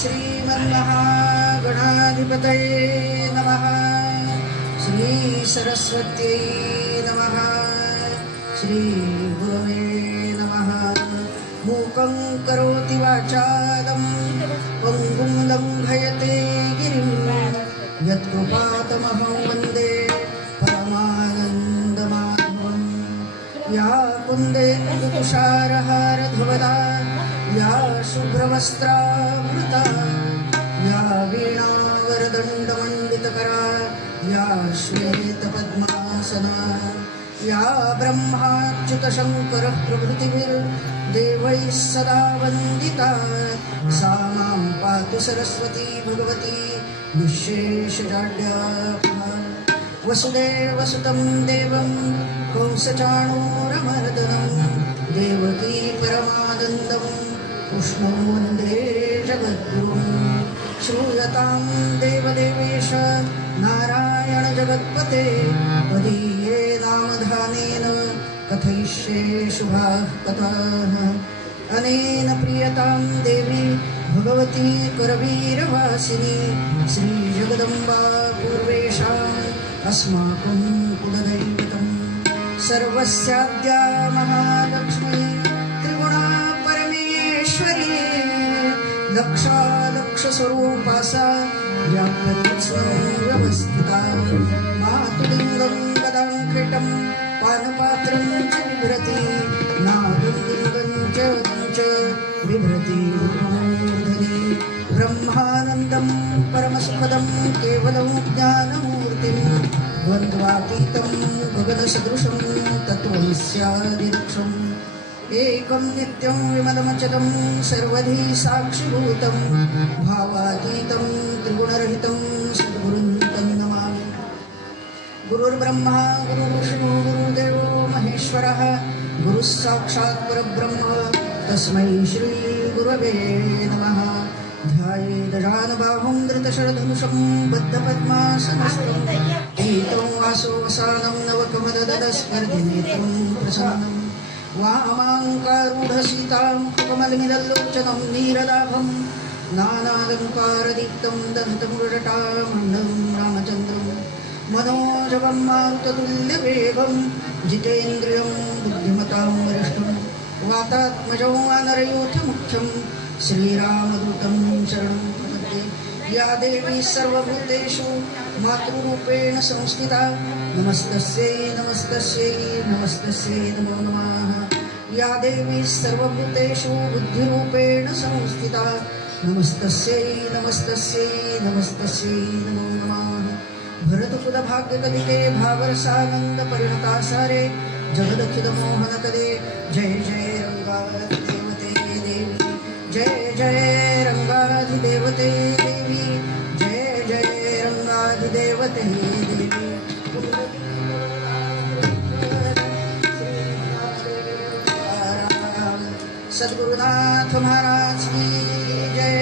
श्रीमन्महागणाधिपतये नमः। श्री सरस्वत्यै नमः। श्री गुरवे नमः। मूकं करोति वाचालं पङ्गुं लङ्घयते गिरिं यत्कृपातमहं वन्दे परमानन्दमाधवम्। या कुन्देन्दुतुषारहारधवला या शुभ्रवस्त्रावृता या वीणावरदण्डमण्डितकरा या श्वेतपद्मासना या ब्रह्माच्युतशङ्करः प्रभृतिभिर्देवैः सदा वन्दिता सा मां पातु सरस्वती भगवती निःशेषजाड्यापहा। वसुदेवसुतं देवं कंसचाणूरमर्दनं देवकी परमानन्दं कृष्णो वन्दे जगद्गुरुं। श्रूयतां देवदेवेश नारायण जगत्पते त्वदीये नामधानेन कथयिष्ये शुभाः कथाः। अनेन प्रियतां देवी भगवती करवीरवासिनी श्रीजगदम्बा पूर्वेषाम् अस्माकं कुलदैवतं। सर्वस्याद्या महालक्ष्मी त्रिगुणा परमेश्वरी लक्षालक्षस्वरूपा सा व्याप्तस्वं व्यवस्थिता। मातुलिङ्गं गदां खेटं पानपात्रं च बिभ्रति नागं लिङ्गं च बिभ्रति मूर्धनि। ब्रह्मानन्दं परमसुखदं केवलं ज्ञानमूर्तिं द्वन्द्वातीतं गगनसदृशं तत्त्वस्यादिलक्ष्यम्। एकं नित्यं विमलमचलं सर्वधी साक्षिभूतं भावातीतं त्रिगुणरहितं सद्गुरुं तं नमामि। गुरुर्ब्रह्मा गुरुर्विष्णुः गुरुर्देवो महेश्वरः गुरुः साक्षात् परब्रह्म तस्मै श्रीगुरवे नमः। ध्यायेदजानबाहुं धृतशरधनुषं बद्धपद्मासनस्थं पीतं वासोवसानं नवकमलदलस्पर्धिनेत्रं प्रसन्नं वामाङ्कारूढसीतां कमलमिदल्लोचनं नीरदाभं नानालङ्कारदीप्तं दन्तमुरटामण्डलं रामचन्द्रं मनोजवं मारुततुल्यवेगं जितेन्द्रियं बुद्धिमतां वरिष्ठं वातात्मजं वानरयूथमुख्यं श्रीरामदूतं शरणं प्रपद्ये। या देवी सर्वभूतेषु मातृरूपेण संस्थिता नमस्तस्यै नमस्तस्यै नमस्तस्यै नमो नमः। या देवी सर्वभूतेषु बुद्धिरूपेण संस्थिता नमस्तस्यै नमस्तस्यै नमस्तस्यै नमो नमः। भरतकुलभाग्यकलिते भावरसानन्दपरिणतासारे जगदखिलमोहनकले जय जय रङ्गाधिदेवते देवी जय जय रङ्गाधिदेवते देवी जय जय रङ्गाधिदेवते देवी। सद्गुरुनाथ महाराज की जय।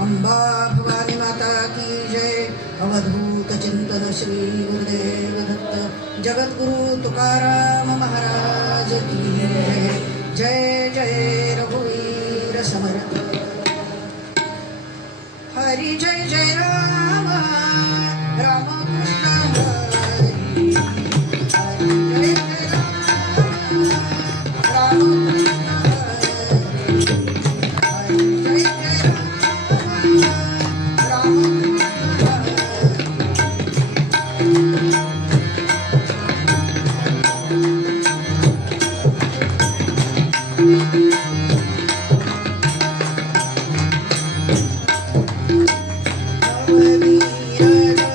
अम्बा भवानी माता की जय। अवधूत चिंतन श्री गुरुदेव दत्त जगद्गुरु तुकाराम महाराज की जय। जय जय रघुवीर समर्थ हरि जय जय राम राम कृष्ण हरि हरि जय जय राम राम कृष्ण हरि हरि जय जय राम राम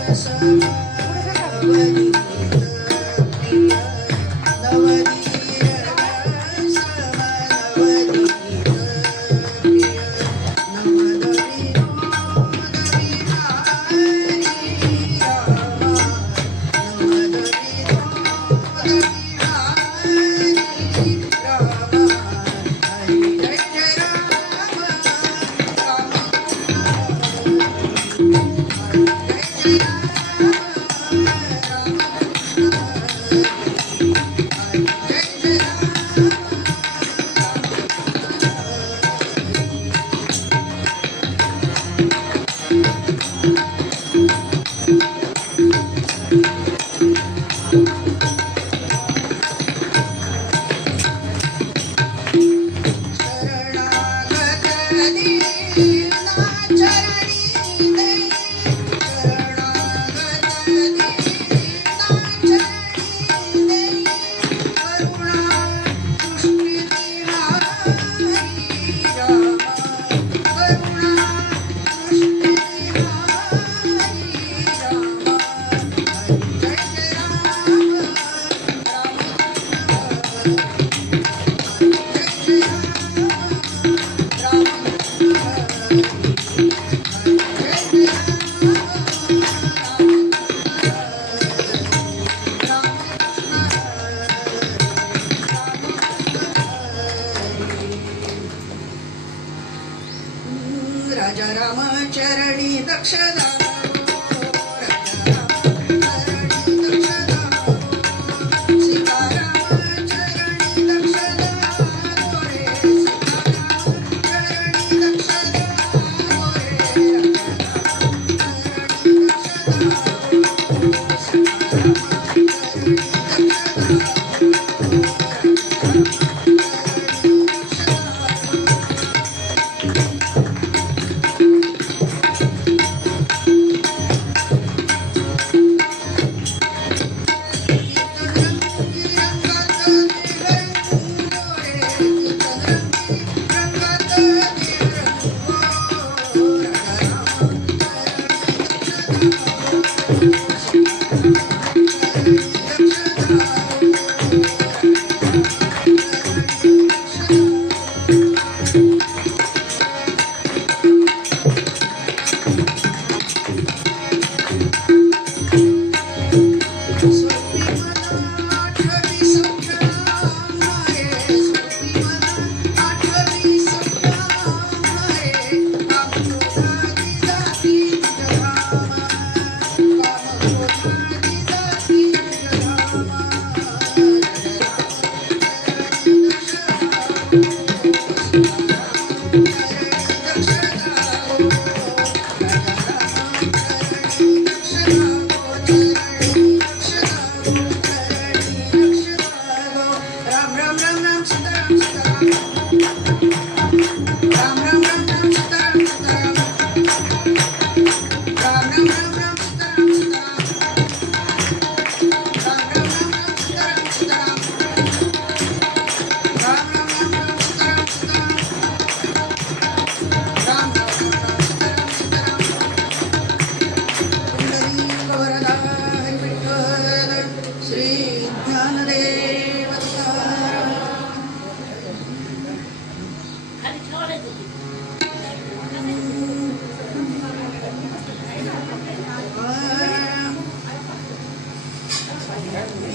कृष्ण राजा रामचरणी दक्षदा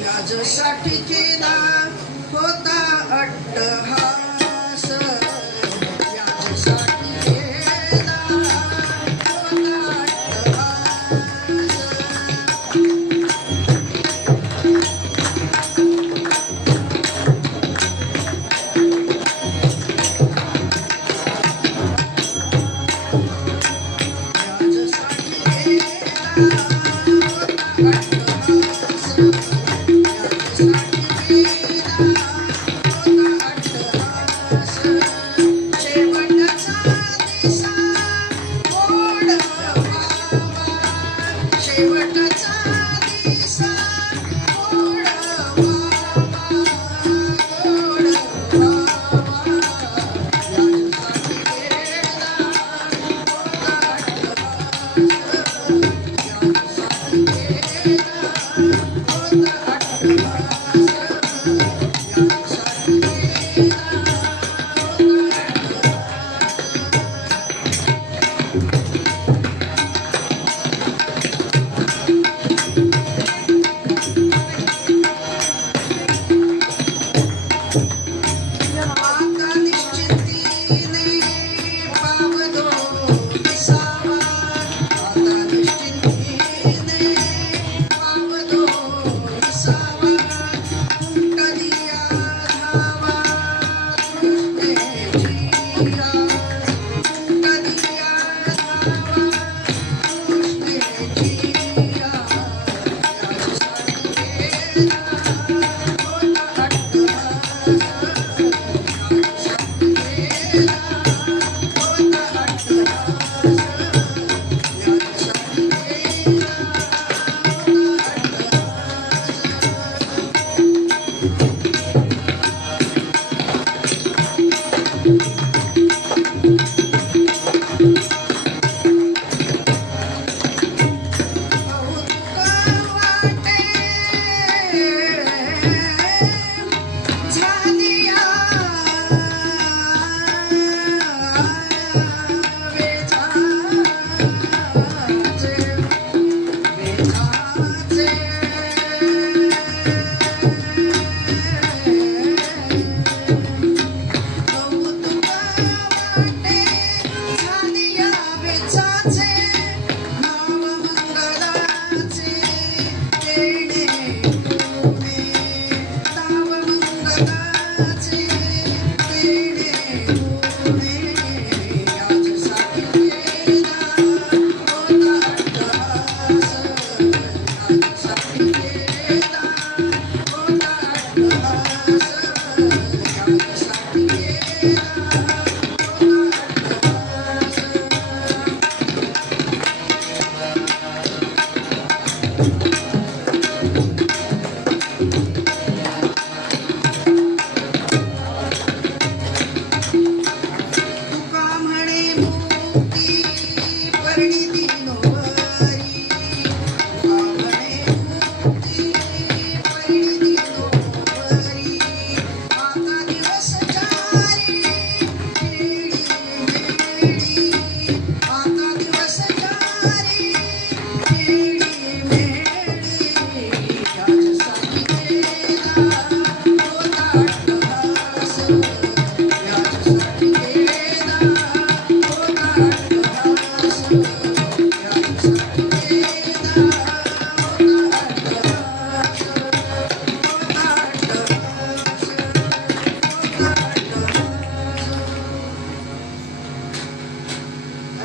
याजसाठी केला होता अट्टहास याजसाठी केला होता अट्टहास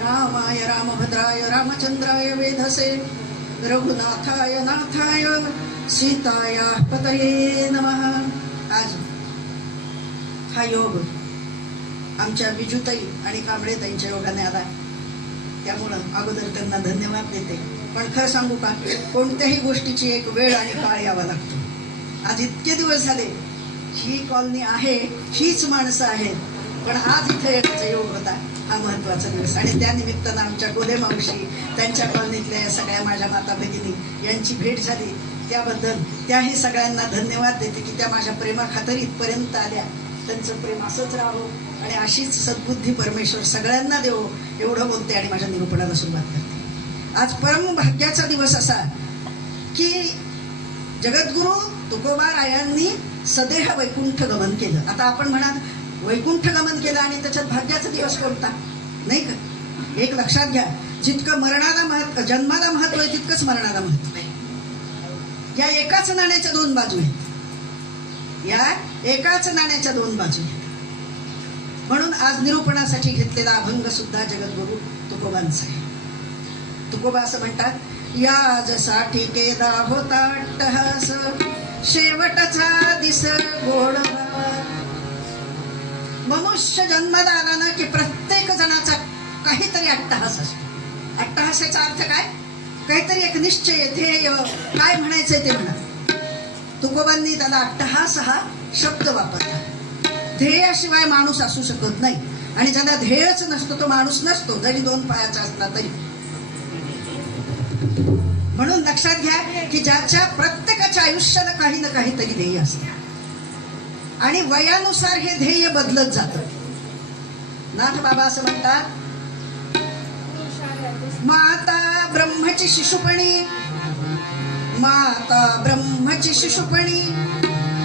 रामाय रामभद्राय रामचंद्राय वेधसे रघुनाथाय नाथाय सीताय पतये नमः. आज हा योग आमच्या विजुताई आणि कांबळेताईंच्या योगाने आला, त्यामुळं अगोदर त्यांना धन्यवाद देते. पण खरं सांगू का, कोणत्याही गोष्टीची एक वेळ आणि काळ यावा लागतो. आज इतके दिवस झाले ही कॉलनी आहे, हीच माणसं आहेत, पण आज इथे येण्याचा योग होता. हा महत्वाचा दिवस आणि त्या निमित्तानं आमच्या गोले मावशी, त्यांच्या कॉलनीतल्या या सगळ्या माझ्या माता भगिनी यांची भेट झाली, त्याबद्दल त्याही सगळ्यांना धन्यवाद देते की त्या माझ्या प्रेमाखातर इथपर्यंत आल्या. त्यांचं प्रेम असंच राहो आणि अशीच सद्बुद्धी परमेश्वर सगळ्यांना देवो, एवढं बोलते आणि माझ्या निरूपणाला सुरुवात करते. आज परम भाग्याचा दिवस असा की जगद्गुरु तुकोबारायांनी सदेह वैकुंठ गमन केलं. आता आपण म्हणाल वैकुंठ गमन केलं आणि त्याच्यात भाग्याचा दिवस कोणता, नाही का? एक लक्षात घ्या, जितकं मरणाला महत्व, जन्माला महत्व आहे तितकंच मरणाला महत्व आहे. या एकाच नाण्याच्या दोन बाजू आहेत, या एकाच नाण्याच्या दोन बाजू आहेत. म्हणून आज निरूपणासाठी घेतलेला अभंग सुद्धा जगद्गुरु तुकोबांचा आहे. तुकोबा असं म्हणतात, याजसाठी केला होता अट्टहास, शेवटचा दिस गोड भावा. मनुष्य जन्माला आला ना की प्रत्येक जणाचा काहीतरी अट्टहास असतो. अट्टहासाचा अर्थ काय? काहीतरी एक निश्चय, ध्येय, काय म्हणायचंय ते म्हणा. तुकोबांनी त्याला अट्टहास हा शब्द वापरला. ध्येयाशिवाय माणूस असू शकत नाही आणि ज्याला ध्येयच नसतो तो माणूस नसतो, जरी दोन पायाचा असला तरी. म्हणून लक्षात घ्या की ज्याच्या प्रत्येकाच्या आयुष्याला काही ना काहीतरी ध्येय असते आणि वयानुसार हे ध्येय बदलत जातं. नाथ बाबा असं म्हणतात, माता ब्रह्मची शिशुपणी, माता ब्रह्मची शिशुपणी,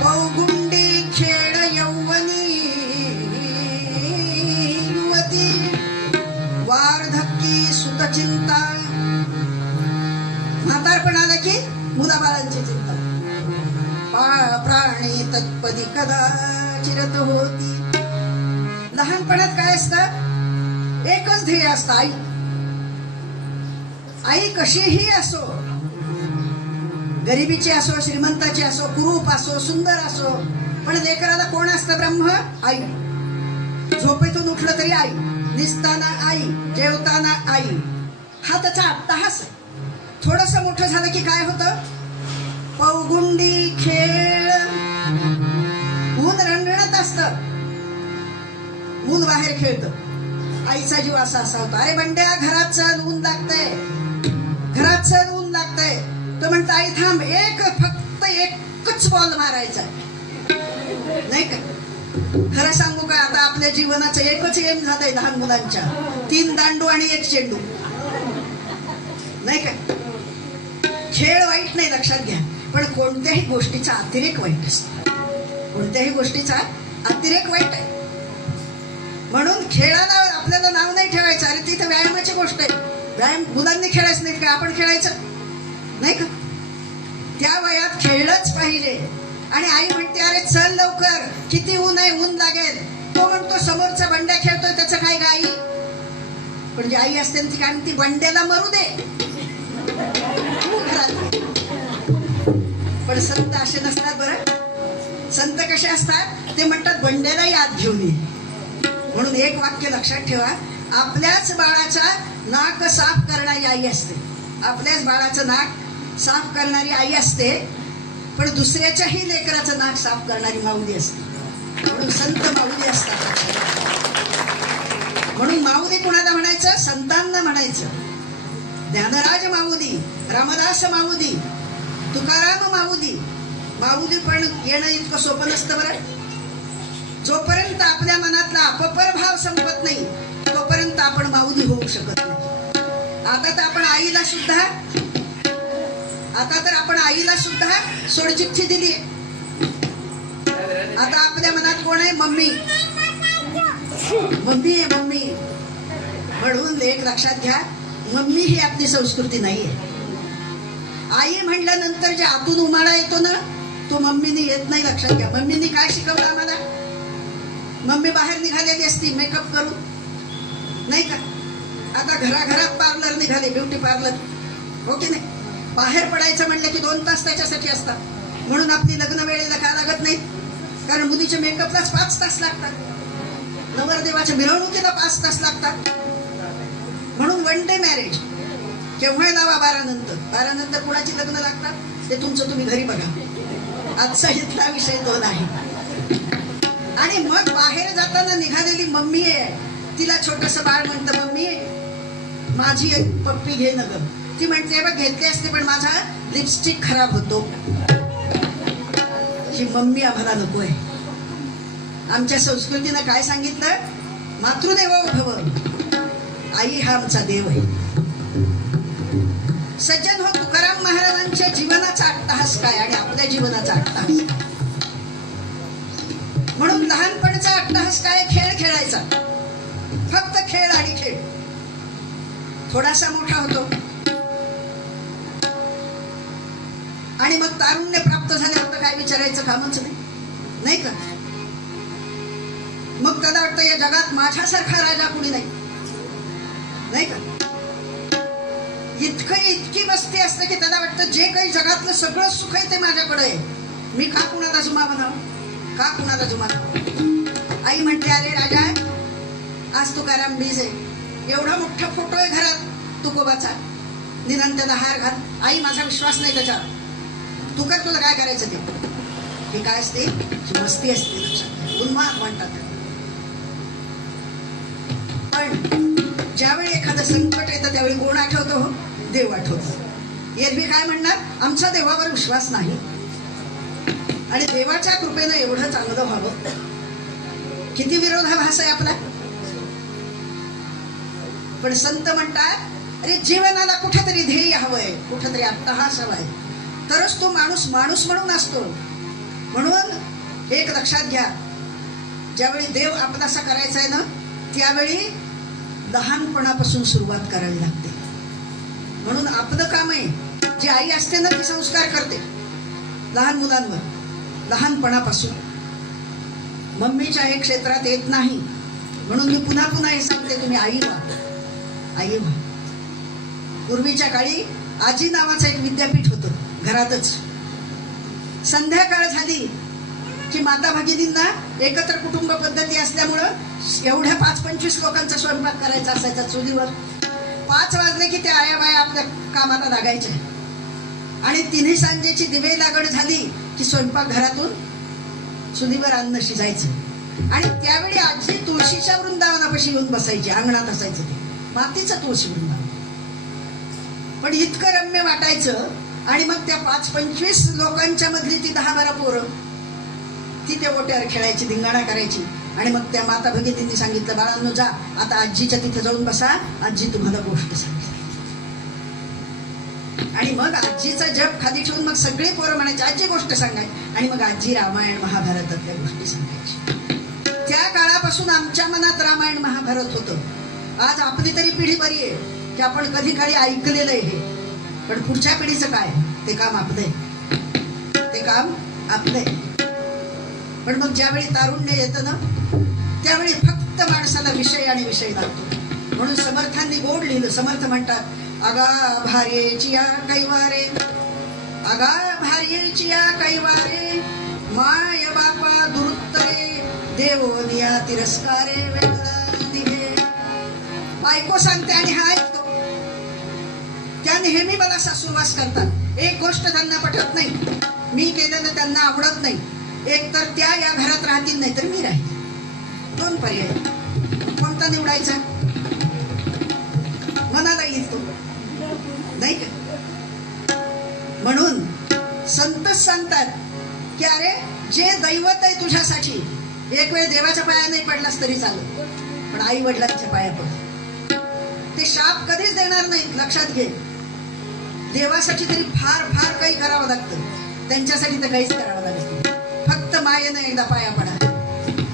पौगुंडी खेळ यौवनी युवती, वार्धक्की सुतचिंता. म्हातारपण आलं की मुलाबाळांची चिंता, प्राणी तत्पदी कदाचिरत होती. लहानपणात काय असतं? एकच ध्येय असतं, आई. आई कशीही असो, गरिबीची असो, श्रीमंताची असो, कुरूप असो, सुंदर असो, पण लेकराला कोण असतं? ब्रह्म, आई. झोपेतून उठलं तरी आई, निसताना आई, जेवताना आई. हा त्याचा अट्टहास आहे. थोडस मोठं झालं की काय होतं? पौगुंडी खेळ, ऊन रणरणत असतं, ऊन बाहेर खेळतं. आईचा जीव असा होता, अरे बंड्या घरात चल, ऊन लागतंय, घरात चल, ऊन लागतंय. तो म्हणतो, आई थांब, फक्त एकच बॉल मारायचा, नाही का? खरं सांगू का, आता आपल्या जीवनाचं एकच एम झालंय लहान मुलांच्या, 3 दांडू आणि 1 चेंडू, नाही का? खेळ वाईट नाही, लक्षात घ्या, पण कोणत्याही गोष्टीचा अतिरेक वाईट असतो. कोणत्याही गोष्टीचा अतिरेक वाईट आहे. म्हणून खेळाला आपल्याला नाव नाही ठेवायचं. अरे तिथं व्यायामाची गोष्ट आहे, व्यायाम मुलांनी खेळायचं नाही का? आपण खेळायचं नाही का? त्या वयात खेळलंच पाहिजे. आणि आई म्हणते, अरे चल लवकर, किती ऊन आहे, ऊन लागेल. तो म्हणतो समोरचा बंड्या खेळतोय, त्याचं काय ग आई? पण जी आई असते ती काय म्हणते, बंड्याला मरू दे. पण संत असे नसतात बरं. संत कसे असतात? ते म्हणतात बंड्याला याद घेऊन ये. म्हणून एक वाक्य लक्षात ठेवा, आपल्याच बाळाचा नाक साफ करणारी आई असते, आपल्याच बाळाचं नाक साफ करणारी आई असते, पण दुसऱ्याच्याही लेकराचं नाक साफ करणारी माऊली असते. म्हणून संत माऊली असतात. म्हणून माऊली कुणाला म्हणायचं? संतांना म्हणायचं. ज्ञानराज माऊली, रामदास माऊली, तुकाराम माऊली. माऊली पण येणं इतकं सोपं नसतं बरं. जोपर्यंत आपल्या मनातला अपपर भाव संपत नाही तोपर्यंत आपण माऊली होऊ शकत नाही. आता तर आपण आईला सुद्धा सोडचिठ्ठी दिली. आता आपल्या मनात कोण आहे? मम्मी, मम्मी आहे, मम्मी. म्हणून एक लक्षात घ्या, मम्मी ही आपली संस्कृती नाहीये. आई म्हणल्यानंतर जे आतून उमाळा येतो ना, तो मम्मीनी येत नाही. लक्षात घ्या. मम्मीनी काय शिकवलं आम्हाला? मम्मी बाहेर निघालेली असती मेकअप करून, नाही का? आता घराघरात पार्लर निघाले, ब्युटी पार्लर, हो की नाही? बाहेर पडायचं म्हणलं की 2 तास त्याच्यासाठी असतात. म्हणून आपली लग्न वेळेला का लागत नाही? कारण मुलीच्या मेकअपलाच 5 तास लागतात, नवरदेवाच्या मिरवणुकीला 5 तास लागतात. म्हणून वन डे मॅरेज केव्हा लावा? 12 नंतर. 12 नंतर कुणाची लग्न लागतात ते तुमचं तुम्ही घरी बघा. आजचा इथला विषय तो नाही. आणि मग बाहेर जाताना निघालेली मम्मी आहे, तिला छोटस बाळ म्हणतं, मम्मी माझी एक पप्पी घे न ग. ती म्हणते, बघ घेतली असते पण माझा लिपस्टिक खराब होतो. ही मम्मी आम्हाला नको आहे. आमच्या संस्कृतीनं काय सांगितलं? मातृदेवो भव, आई हा आमचा देव आहे. सज्जन हो, तुकाराम महाराजांच्या जीवनाचा अट्टहास काय आणि आपल्या जीवनाचा अट्टहास काय? म्हणून लहानपणचा अट्टहास काय? खेळ खेळायचा, फक्त खेळ आणि खेळ. थोडासा मोठा होतो आणि मग तारुण्य प्राप्त झाल्यावर काय विचारायचं कामच नाही, नाही का? मग त्याला वाटतं या जगात माझ्यासारखा राजा कुणी नाही, नाही का? इतकी मस्ती असते की त्याला वाटतं जे काही जगातलं सगळं सुख आहे ते माझ्याकडे आहे, मी का कुणाला जुमा बनाव, का कुणाला जुमा बनाव? आई म्हणते, अरे राजा, आज तुकाराम बीज आहे, एवढा मोठा फोटो आहे घरात तुकोबाचा, निदान त्याला हार घाल. आई, माझा विश्वास नाही त्याच्यावर, तू कर, तुला काय करायचं ते. हे काय असते? मस्ती असते, लक्षात, उन्माद म्हणतात. पण ज्यावेळी एखादं संकट येतं त्यावेळी कोण आठवतो? देव आठवतो. एरवी काय म्हणणार? आमचा देवावर विश्वास नाही. आणि देवाच्या कृपेनं एवढं चांगलं व्हावं. किती विरोधाभास आहे आपला. पण संत म्हणतात, अरे जीवनाला कुठेतरी ध्येय हवंय, कुठेतरी अट्टहास हवाय, तरच तो माणूस माणूस म्हणून असतो. म्हणून एक लक्षात घ्या, ज्यावेळी देव आपलासा करायचा आहे ना, त्यावेळी लहानपणापासून सुरुवात करावी लागते. म्हणून आपलं काम आहे, जी आई असते ना ती संस्कार करते लहान मुलांवर लहानपणापासून. मम्मीच्या हे क्षेत्रात येत नाही, म्हणून मी पुन्हा पुन्हा हे सांगते, तुम्ही आई व्हा, आई व्हा. पूर्वीच्या काळी आजी नावाचं एक विद्यापीठ होतं घरातच. संध्याकाळ झाली की माता भगिनींना एकत्र कुटुंब पद्धती असल्यामुळं एवढ्या 5-25 लोकांचा स्वयंपाक करायचा असायचा चुलीवर. 5 वाजले की त्या आया बाया आपल्या कामाला लागायच्या. आणि तिन्ही सांजेची दिवे लागण झाली की स्वयंपाक घरातून चुलीवर अन्न शिजायचं. आणि त्यावेळी आजी तुळशीच्या वृंदावनापाशी येऊन बसायची, अंगणात असायचं ते मातीचं तुळशी वृंदावन. पण इतकं रम्य वाटायचं. आणि मग त्या 5-25 लोकांच्या मधली ती 10-12 पोरं ती त्या ओट्यावर खेळायची, धिंगाणा करायची. आणि मग त्या माता भगिनींनी सांगितलं, बाळांनो जा आता आजीच्या तिथे जाऊन बसा, आजी तुम्हाला गोष्ट सांगते. आणि मग आजीचा जप खाली ठेवून मग सगळे पोरं म्हणायचे, आजी गोष्ट सांगाय. आणि मग आजी रामायण महाभारतातल्या गोष्टी सांगायची. त्या काळापासून आमच्या मनात रामायण महाभारत होतं. आज आपली तरी पिढी बरी आहे की आपण कधी काळी ऐकलेलं आहे हे, पण पुढच्या पिढीचं काय? ते काम आपलंय, ते काम आपलंय. पण मग ज्यावेळी तारुण्य येतं ना, त्यावेळी फक्त माणसाला विषय आणि विषय लागतो. म्हणून समर्थांनी गोड लिहिलं. समर्थ म्हणतात, अगा भार्येची या कैवारे, अगा भार्येची या कैवारे, माय बापा दुरुत्तरे, देवोनिया तिरस्कारे वेळा निघे. बायको सांगते आणि हा ऐकतो. त्या नेहमी मला सासूवास करतात. एक गोष्ट त्यांना पटत नाही, मी केलेलं त्यांना आवडत नाही. एक तर त्या या घरात राहतील, नाही तर मी राहील. 2 पर्याय, कोणता निवडायचा? मनाला येईल तो, नाही का? म्हणून संतच सांगतात की अरे जे दैवत आहे तुझ्यासाठी, एक वेळ देवाच्या पाया नाही पडलास तरी चालत, पण आई वडिलांच्या पाया पड. ते शाप कधीच देणार नाहीत, लक्षात घे. देवासाठी तरी फार फार काही करावं लागतं, त्यांच्यासाठी तर काहीच करावं लागत. फक्त मायेनं एकदा पाया पडा.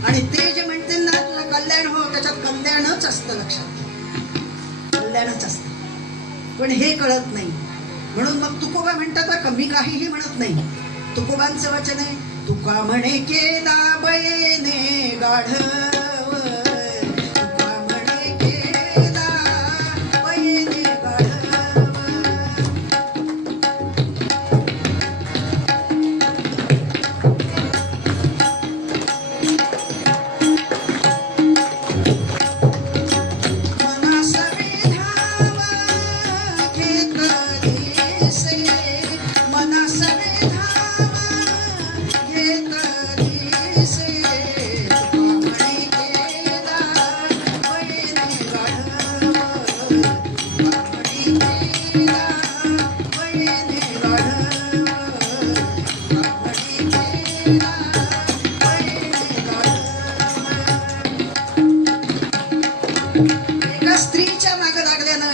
आणि ते जे म्हणतील ना तुला कल्याण हो, त्याच्यात कल्याणच असतं, लक्षात घे, कल्याणच असतं. पण हे कळत नाही. म्हणून मग तुकोबा म्हणतात का, मी काहीही म्हणत नाही. तुकोबांचं वचन आहे, तुका म्हणे केला बयेने गाढव, तुका म्हणे केला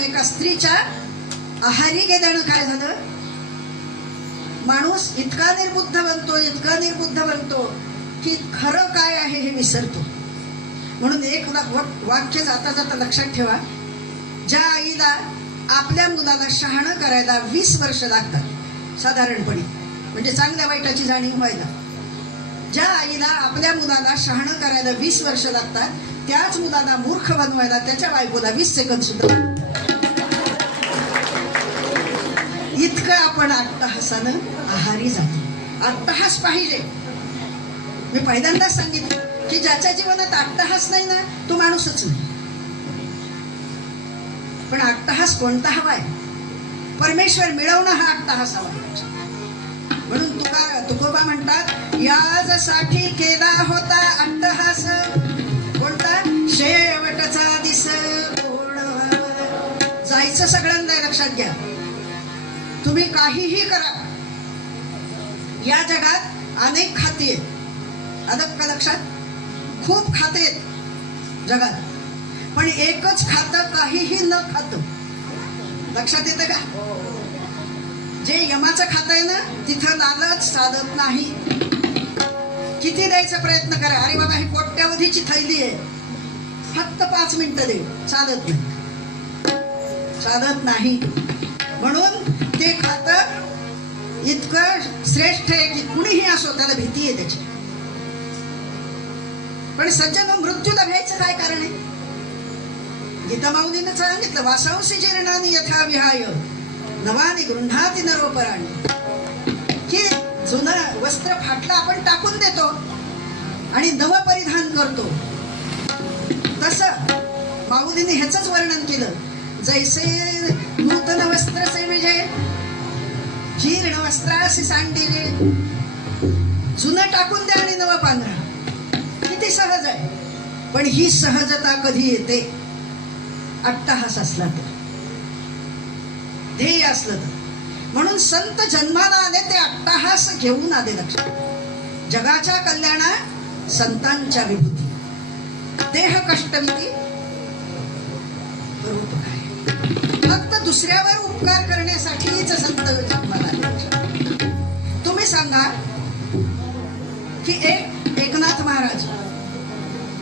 एका स्त्रीच्या आहारी गेल्यानं काय झालं, माणूस इतका निर्बुद्ध बनतो की खरं काय आहे हे विसरतो. म्हणून एक वाक्य जाता जाता लक्षात ठेवा, ज्या आईला आपल्या मुलाला शहाणं करायला 20 वर्ष लागतात साधारणपणे, म्हणजे चांगल्या वाईटाची जाणीव व्हायला, ज्या आईला आपल्या मुलाला शहाणं करायला 20 वर्ष लागतात, त्याच मुलाला मूर्ख बनवायला त्याच्या बायकोला 20 सेकंद सुद्धा. इतकं आपण अट्टहासानं आहारी जातो. अट्टहास पाहिजे. मी पहिल्यांदाच सांगितलं की ज्याच्या जीवनात अट्टहास नाही ना, तो माणूसच नाही. पण अट्टहास कोणता हवाय? परमेश्वर मिळवणं हा अट्टहास हवाय. म्हणून तुकोबा म्हणतात, याजसाठी केला होता अट्टहास, कोणता? शेवटचा दिस गोड व्हावा. जायचं सगळ्यांना लक्षात घ्या. तुम्ही काहीही करा, या जगात अनेक खाती आहेत. आलं का लक्षात? खूप खाते आहेत जगात, पण एकच खातं काहीही न खातं. लक्षात येतं का? जे यमाचं खातं आहे ना, तिथं लालच चालत नाही. किती द्यायचा प्रयत्न करा, अरे बाबा ही कोट्यावधीची थैली आहे, फक्त 5 मिनिटं दे, चालत नाही. म्हणून ते खातं इतकं श्रेष्ठ आहे की कुणीही असो त्याला भीती आहे त्याची. पण सज्जन मृत्यूला भ्यायचं काय कारण आहे? गीता माऊलीनं सांगितलं, वासांसी जीर्णानी यथा विहाय नवानी गृह्णाती नरोपराणी, की जुनं वस्त्र फाटलं आपण टाकून देतो आणि नवं परिधान करतो. तसं माऊलीने ह्याच वर्णन केलं, जैसे नूतन वस्त्र सेविजे जीर्ण वस्त्रासी सांडिले. जुनं टाकून द्या आणि नवं पांघरा. किती सहज आहे. पण ही सहजता कधी येते? अट्टहास असला तर, ध्येय असलं तर. म्हणून संत जन्माला आले ते अट्टहास घेऊन आले. लक्षात, जगाच्या कल्याणात संतांच्या विभूती, देह कष्टमिती परोपकार. फक्त दुसऱ्यावर उपकार करण्यासाठीच संत जन्माला आले. तुम्ही सांगा की एकनाथ महाराज,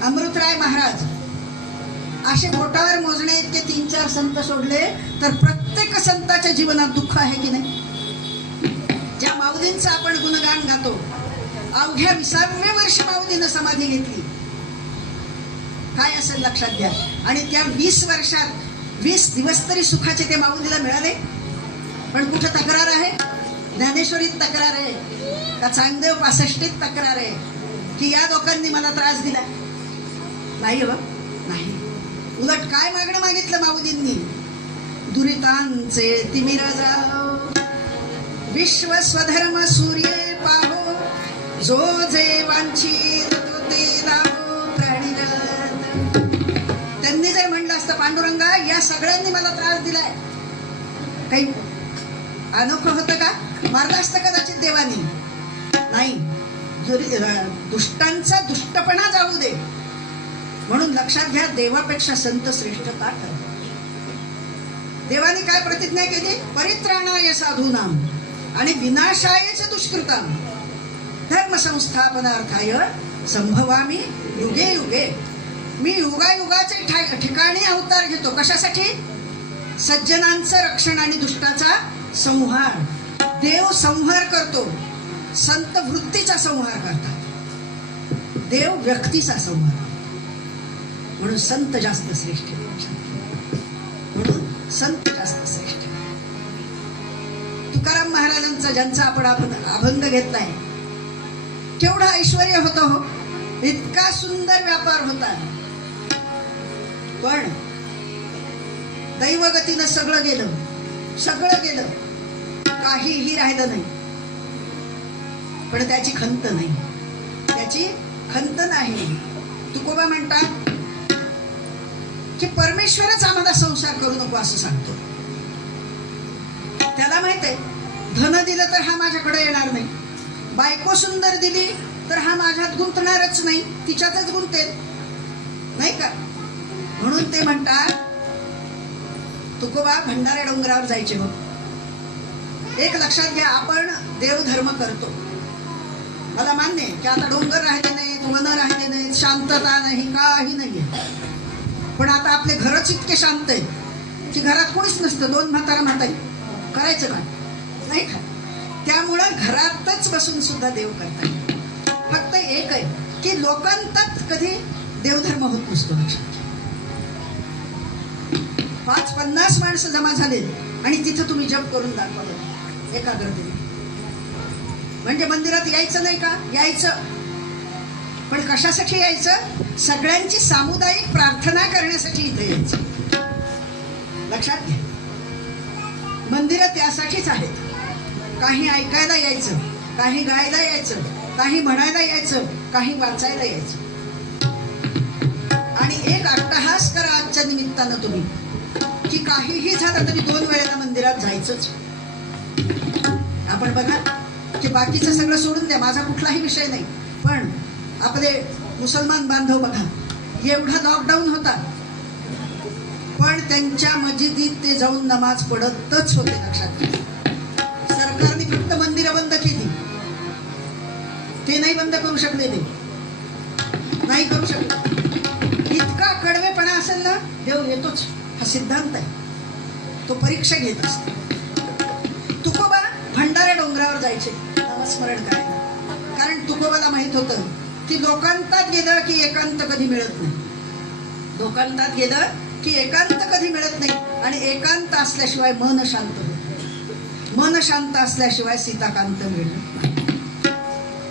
अमृतराय महाराज असे बोटावर मोजणे इतके 3-4 संत सोडले तर प्रत्येक संताच्या जीवनात दुःख आहे की नाही? ज्या माऊलींचं आपण गुणगान गातो, अवघ्या 20व्या वर्षी माऊलीनं समाधी घेतली. काय असेल लक्षात घ्या. आणि त्या 20 वर्षात 20 दिवस तरी सुखाचे ते माऊलीला मिळाले. पण कुठं तक्रार आहे? ज्ञानेश्वरीत तक्रार आहे का चांगदेव 65 तक्रार आहे की या लोकांनी मला त्रास दिला? नाही हो, नाही. उलट काय मागणं मागितलं माऊलींनी? दुरितांचे तिमिर जाओ, विश्व स्वधर्म सूर्य पाहो, जो जे वांछित तो ते लाभो प्राणीरथ. त्यांनी जर म्हणलं असतं, पांडुरंगा या सगळ्यांनी मला त्रास दिलाय, काही अनोखं होतं का? मारलं असतं कदाचित देवानी. नाही, दुष्टांचा दुष्टपणा जाऊ दे. म्हणून लक्षात घ्या, देवापेक्षा संत श्रेष्ठ का ठरले? देवाने काय प्रतिज्ञा केली? परित्राणाय साधूनाम आणि विनाशायच दुष्कृताम धर्म संस्थापनार्थाय संभवामी युगे युगे. मी युगायुगाचे ठिकाणी अवतार घेतो. कशासाठी? सज्जनांचं रक्षण आणि दुष्टाचा संहार. देव संहार करतो, संत वृत्तीचा संहार करतात, देव व्यक्तीचा संहार. म्हणून संत जास्त श्रेष्ठ. म्हणून संत जास्त श्रेष्ठ. तुकाराम महाराजांचा ज्यांचा आपण अभंग घेतलाय, केवढा ऐश्वर्य होतं हो, इतका सुंदर व्यापार होता. पण दैवगतीनं सगळं गेलं, काहीही राहिलं नाही. पण त्याची खंत नाही. तुकोबा म्हणतात की परमेश्वरच आम्हाला संसार करू नको असं सांगतो. त्याला माहित आहे, धन दिलं तर हा माझ्याकडे येणार नाही, बायको सुंदर दिली तर हा माझ्यात गुंतणारच नाही, तिच्यातच गुंतेल, नाही का? म्हणून ते म्हणतात तुकोबा भंडारा डोंगरावर जायचे बघ. एक लक्षात घ्या, आपण देवधर्म करतो, मला मान्य आहे की आता डोंगर राहिले नाहीत, वन राहिले नाहीत, शांतता नाही, काही नाहीये. पण आता आपले घरच इतके शांत आहे की घरात कोणीच नसतं, 2 म्हातारा म्हातारी, करायचं काय नाही का. त्यामुळं घरातच बसून सुद्धा देव करतात. फक्त एक आहे की लोकांतात कधी देवधर्म होत नसतो. लक्षात 5-50 माणसं जमा झाले आणि तिथं तुम्ही जप करून दाखवलं एकाग्रतेने, म्हणजे मंदिरात यायचं नाही का? यायचं, पण कशासाठी यायचं? सगळ्यांची सामुदायिक प्रार्थना करण्यासाठी इथे यायचं. लक्षात घ्या, मंदिरं त्यासाठीच आहेत. काही ऐकायला यायचं, काही गायला यायचं, काही म्हणायला यायचं, काही वाचायला यायचं. आणि एक अट्टहास करा आजच्या निमित्तानं तुम्ही की काहीही झालं तरी 2 वेळेला मंदिरात जायचंच. आपण बघा की बाकीचं सगळं सोडून द्या, माझा कुठलाही विषय नाही, पण आपले मुसलमान बांधव बघा, एवढा लॉकडाऊन होता पण त्यांच्या मस्जिदीत ते जाऊन नमाज पडतच होते. लक्षात घ्या, सरकारने फक्त मंदिरं बंद केली, ते नाही बंद करू शकले, ते नाही करू शकले. इतका कडवेपणा असेल ना, देव येतोच, हा सिद्धांत आहे, तो परीक्षा घेत असतो. तुकोबा भंडारा डोंगरावर जायचे नामस्मरण करायला, कारण तुकोबाला माहित होतं की लोकांतात गेलं की एकांत कधी मिळत नाही. लोकांतात गेलं की एकांत कधी मिळत नाही, आणि एकांत असल्याशिवाय मन शांत होत, मन शांत असल्याशिवाय सीताकांत मिळत नाही.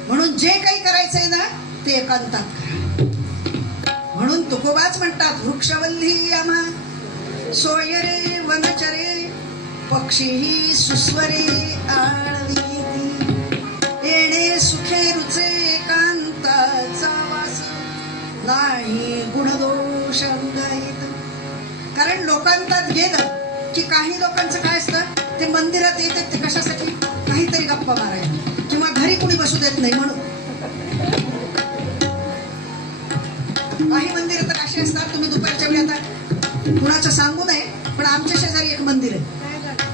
म्हणून जे काही करायचंय ना ते एकांतात करा. म्हणून तुकोबाच म्हणतात, वृक्षवल्ली आम्हा सोयरे वनचरे, पक्षी सुस्वरे आळवी, येणे सुखे रुचे एकांताचा वास, नाही गुणदोष अंगायत. कारण लोकांतात गेलं की काही लोकांचं काय असतं, ते मंदिरात येतात ते कशासाठी? काहीतरी गप्पा मारायला, किंवा घरी कुणी बसू देत नाही म्हणून. काही मंदिर तर अशी असतात, तुम्ही दुपारच्या वेळी, आता कुणाचं सांगू नये, पण आमच्या शेजारी एक मंदिर आहे,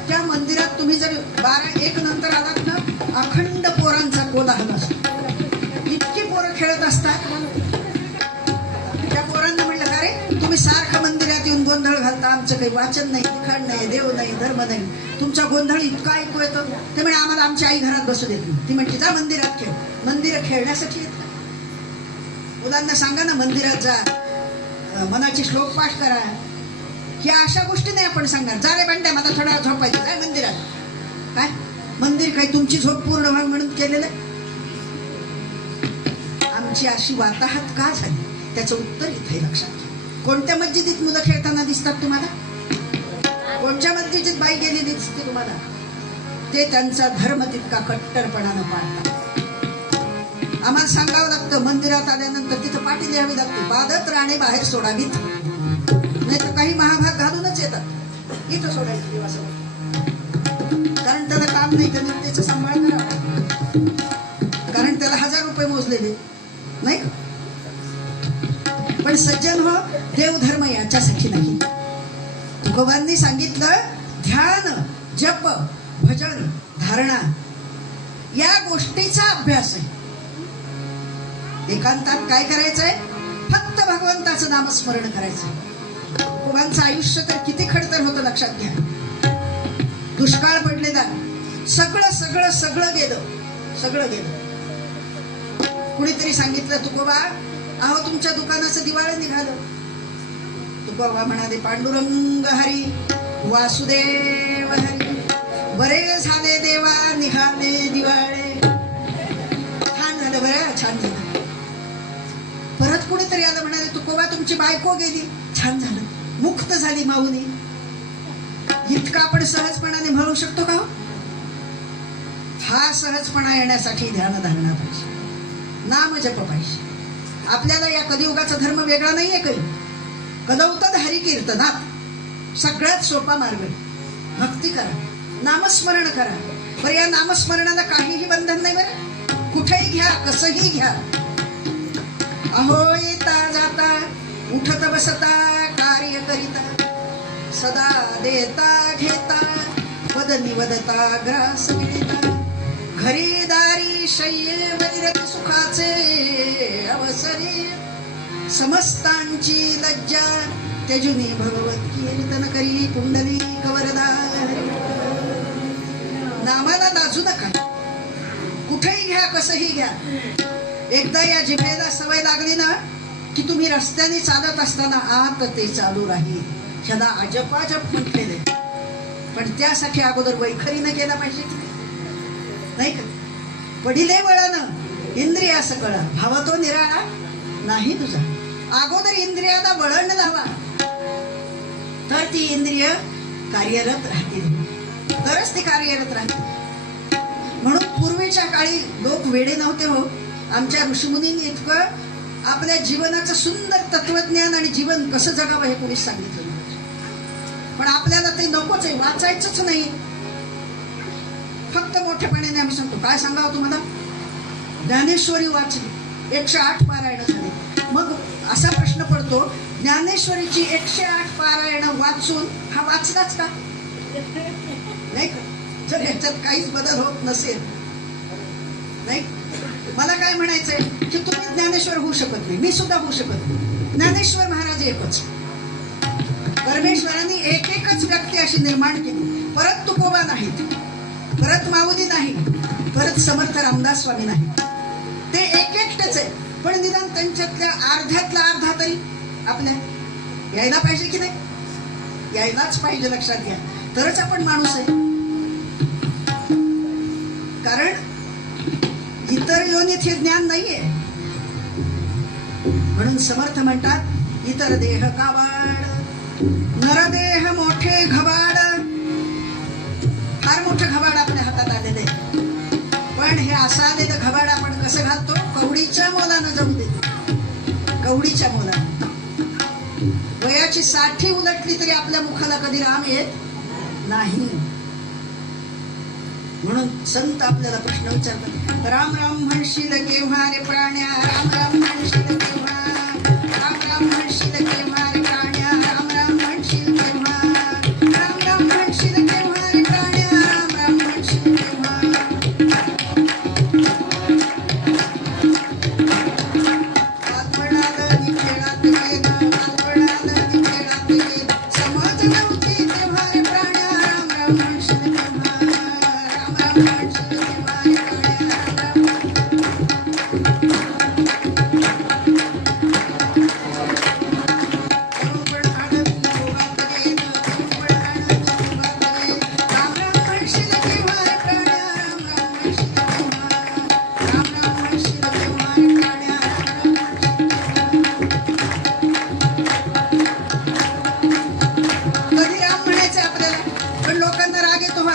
त्या मंदिरात तुम्ही जर 12-1 नंतर आलात ना, अखंड पोरांचा कोलाहल असतो. इतकी पोरं खेळत असतात. त्या पोरांना म्हणलं, का रे तुम्ही सारखं मंदिरात येऊन गोंधळ घालता, आमचं काही वाचन नाही, लिखाण नाही, देव नाही, धर्म नाही, तुमचा गोंधळ इतका ऐकू येतो. ते म्हणजे आम्हाला आमची आई घरात बसू देत नाही. ती म्हणते जा मंदिरात खेळ. मंदिरं खेळण्यासाठी येत. मुलांना सांगा ना मंदिरात जा, मनाचे श्लोक पाठ करा, या अशा गोष्टी नाही आपण सांगणार. जा रे बंड्या, मला थोडा झोपायचं, जाय मंदिरात. काय मंदिर काही तुमची झोप पूर्ण व्हावी म्हणून केलेलं? आमची अशी वाताहत का झाली, त्याचं उत्तर इथे लक्षात घ्या. कोणत्या मस्जिदीत मुलं खेळताना दिसतात तुम्हाला? कोणत्या मस्जिदीत बाई गेलेली दिसते तुम्हाला? ते त्यांचा धर्म तितका कट्टरपणानं पाळतात. आम्हाला सांगावं लागतं, मंदिरात आल्यानंतर तिथं पाटी लिहावी लागते, बाधत राहणे बाहेर सोडावीत, नाही तर काही महाभाग घालूनच येतात. इथं सोडायचं दिवसावर, कारण त्याला काम नाही, तर त्याचं सांभाळ करावा, कारण त्याला 1000 रुपये मोजलेले नाही. पण सज्जन हो, देवधर्म याच्यासाठी नाही. तुकोबांनी सांगितलं, ध्यान, जप, भजन, धारणा या गोष्टीचा अभ्यास आहे. एकांतात काय करायचंय? फक्त भगवंताचं नामस्मरण करायचंय. तुकोबांचं आयुष्य तर किती खडतर होतं लक्षात घ्या. दुष्काळ पडलेला, सगळं सगळं सगळं गेलं, सगळं गेलं. कुणीतरी सांगितलं, तुकोबा अहो तुमच्या दुकानाचं दिवाळं निघालं. तुकोबा म्हणाले, पांडुरंग हरी वासुदेव हरी, बरे झाले देवा निघाले दिवाळे. छान झालं, बरं छान झालं. परत कुणीतरी आलं, म्हणाले, तुकोबा तुमची बायको गेली. छान झालं, मुक्त झाली माऊली. इतका आपण सहजपणाने म्हणू शकतो का? हा सहजपणा येण्यासाठी ध्यान धारणा पाहिजे, नाम जप पाहिजे. आपल्याला या कलियुगाचा धर्म वेगळा नाहीये. काही कदौतद हरी कीर्तनात सगळ्यात सोपा मार्ग, भक्ती करा, नामस्मरण करा. पर या नामस्मरणाला काहीही बंधन नाही बरं, कुठेही घ्या, कसंही घ्या. अहो येता जाता, उठत बसता, कार्य करिता, सदा देता घेता वदनी वदता ग्रास घेता घरी दारी शय्येवरील सुखाचे अवसरे समस्तांची लज्जा त्यजुनी भगवत कीर्तन करी कुंडली कवरदा नामाला लाजू नका कुठेही घ्या कसंही घ्या एकदा या जिभेला सवय लागली ना की तुम्ही रस्त्याने चालत असताना आत ते चालू राहील ह्याला अजपाजप म्हटलेले पण त्यासाठी अगोदर वैखरीनं गेला पाहिजे नाही का पडिले वळण इंद्रिया सकळ भाव तो निराळा नाही तुझा अगोदर इंद्रियाला वळण लावा तर ती इंद्रिय कार्यरत राहतील तरच ती कार्यरत राहतील म्हणून पूर्वीच्या काळी लोक वेडे नव्हते हो आमच्या ऋषीमुनींनी इतकं आपल्या जीवनाचं सुंदर तत्वज्ञान आणि जीवन कसं जगावं हे कोणीच सांगितलं नाही पण आपल्याला ते नकोच आहे वाचायचंच नाही फक्त मोठेपणाने आम्ही सांगतो काय सांगावं तुम्हाला ज्ञानेश्वरी वाचली 108 पारायण झाली मग असा प्रश्न पडतो ज्ञानेश्वरीची 108 पारायण वाचून हा वाचलाच का नाही का जर ह्याच्यात काहीच बदल होत नसेल नाही मला काय म्हणायचंय की तुम्ही ज्ञानेश्वर होऊ शकत नाही मी सुद्धा होऊ शकत नाही ज्ञानेश्वर महाराज एकच परमेश्वरांनी एकच व्यक्ती अशी निर्माण केली परत तुकोबा नाहीत परत माऊली नाही परत समर्थ रामदास स्वामी नाही ते एकटेच आहे पण निदान त्यांच्यातल्या अर्ध्यातला अर्धा तरी आपल्या यायला पाहिजे की नाही यायलाच पाहिजे लक्षात घ्या तरच आपण माणूस आहे कारण इतर योनीत हे ज्ञान नाहीये म्हणून समर्थ म्हणतात इतर देह काबाड नरदेह मोठे घबाड फार मोठं घबाड आपल्या हातात आलेले पण हे असं आलेलं घबाड आपण कसं घालतो कवडीच्या मोलानं जाऊ देतो कवडीच्या मोलानं वयाची 60 उलटली तरी आपल्या मुखाला कधी राम येत नाही म्हणून संत आपल्याला प्रश्न विचारतात राम राम म्हणशील केव्हा रे प्राण्या राम राम म्हणशील केव्हा राम राम म्हणशील केव्हा रे प्राण्या राम राम म्हणशील केव्हा राम राम म्हणशील केव्हा रे प्राण्या राम राम म्हणशील केव्हा वादवडालं नि खेळात गेलं वादवडालं नि खेळात गेलं समज नव्हती तेव्हा रे प्राण्या राम राम म्हणशील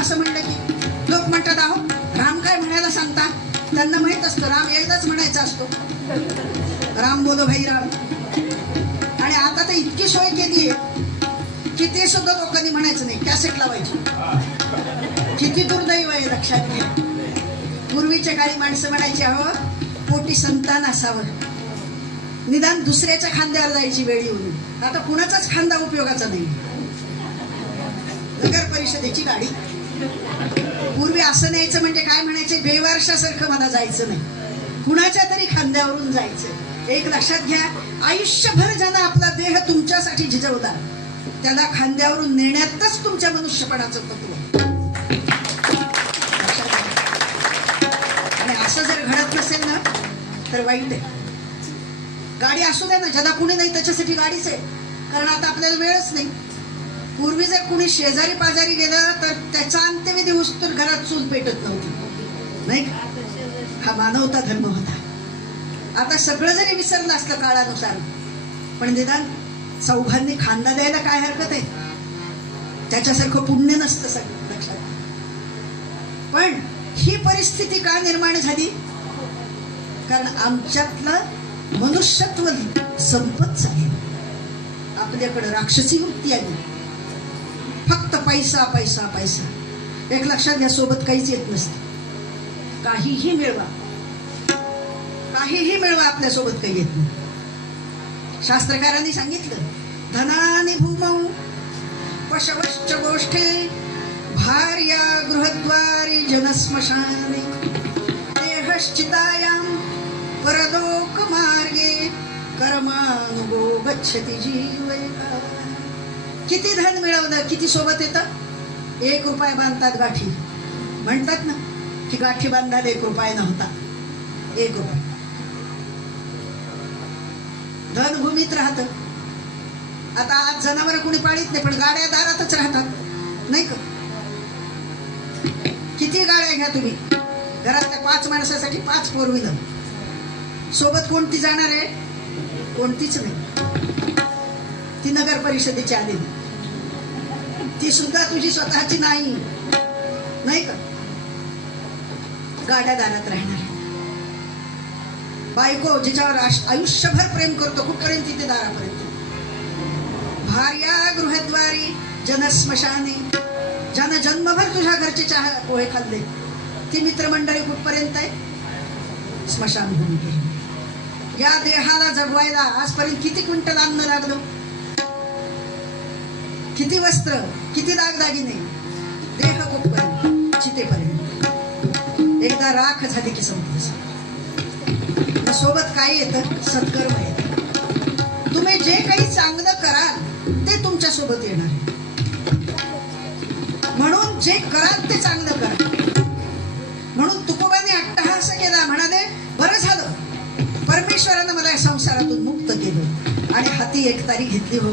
असं म्हणलं की लोक म्हणतात आहो राम काय म्हणायला सांगता त्यांना माहित असतं राम एकदाच म्हणायचा असतो राम बोलो भाई राम आणि आता तर इतकी सोय केली आहे की ते सुद्धा लोकांनी म्हणायचं नाही कॅसेट लावायची किती दुर्दैव आहे लक्षात घ्या पूर्वीच्या काळी माणसं म्हणायची अहो पोटी संतान असावं निदान दुसऱ्याच्या खांद्यावर जायची वेळ येऊन आता कुणाचाच खांदा उपयोगाचा नाही नगर परिषदेची गाडी पूर्वी असं न्यायचं म्हणजे काय म्हणायचे बेवारशासारखं मला जायचं नाही कुणाच्या तरी खांद्यावरून जायचं एक लक्षात घ्या आयुष्यभर ज्यानं आपला देह तुमच्यासाठी झिजवला त्याला खांद्यावरून नेण्यातच तुमच्या मनुष्यपणाचं तत्व आणि असं जर घडत नसेल ना तर वाईट आहे गाडी असू द्या ना ज्याला कुणी नाही त्याच्यासाठी गाडीच आहे कारण आता आपल्याला वेळच नाही पूर्वी जर कुणी शेजारी पाजारी गेलं तर त्याचा अंत्यविधी उस्तूर घरात चूल पेटत नव्हती नाही हा मानवता धर्म होता आता सगळं जरी विसरलं असतं काळानुसार पण निदान चौघांनी खांदा द्यायला काय हरकत आहे त्याच्यासारखं पुण्य नसतं सगळं लक्षात पण ही परिस्थिती का निर्माण झाली कारण आमच्यातलं मनुष्यत्व संपत चाललं आपल्याकडे राक्षसी वृत्ती आली फक्त पैसा पैसा पैसा एक लक्षात घ्या सोबत काहीच येत नसतं काहीही मिळवा आपल्यासोबत काही येत नाही शास्त्रकारांनी सांगितलं धनानि भूमौ पशवश्च गोष्ठे भार्या गृहद्वारी जनस्मशाने देहश्चितायां परलोक मार्गे कर्मानुगो गच्छति जीवया. किती धन मिळवलं, किती सोबत येतं? 1 रुपया बांधतात गाठी. म्हणतात ना की गाठी बांधायला 1 रुपया नव्हता. 1 रुपया धन भूमीत राहतं. आता आज जनावर कोणी पाळीत नाही, पण गाड्या दारातच राहतात नाही का? किती गाड्या घ्या तुम्ही, घरातल्या 5 माणसासाठी 5 4 व्हीलर. सोबत कोणती जाणार आहे? कोणतीच नाही. ती नगर परिषदेची आलेली, ती सुद्धा तुझी स्वतःची नाही, नाही का? गाड्या दारात राहणार. बायको जिच्यावर आयुष्यभर प्रेम करतो, कुठपर्यंत? तिथे दारापर्यंत. भार्या गृहद्वारी जनस्मशाने, ज्यानं जन्मभर तुझ्या घरचे चहा पोहे खाल्ले, ती मित्रमंडळी कुठपर्यंत आहे? स्मशानभूमी. या देहाला जगवायला आजपर्यंत किती क्विंटल अन्न लागलं, किती वस्त्र, किती दागदागिने. देह कुठपर्यंत? चितेपर्यंत. एकदा राख झाली की संपलं. सोबत काय येतं? सत्कर्म येतं. तुम्ही जे काही चांगलं कराल ते तुमच्या सोबत येणार. म्हणून जे कराल ते चांगलं करा. म्हणून तुकोबाने अट्टहास केला, म्हणाले बरं झालं परमेश्वरानं मला या संसारातून मुक्त केलं आणि हाती 1 तारी घेतली हो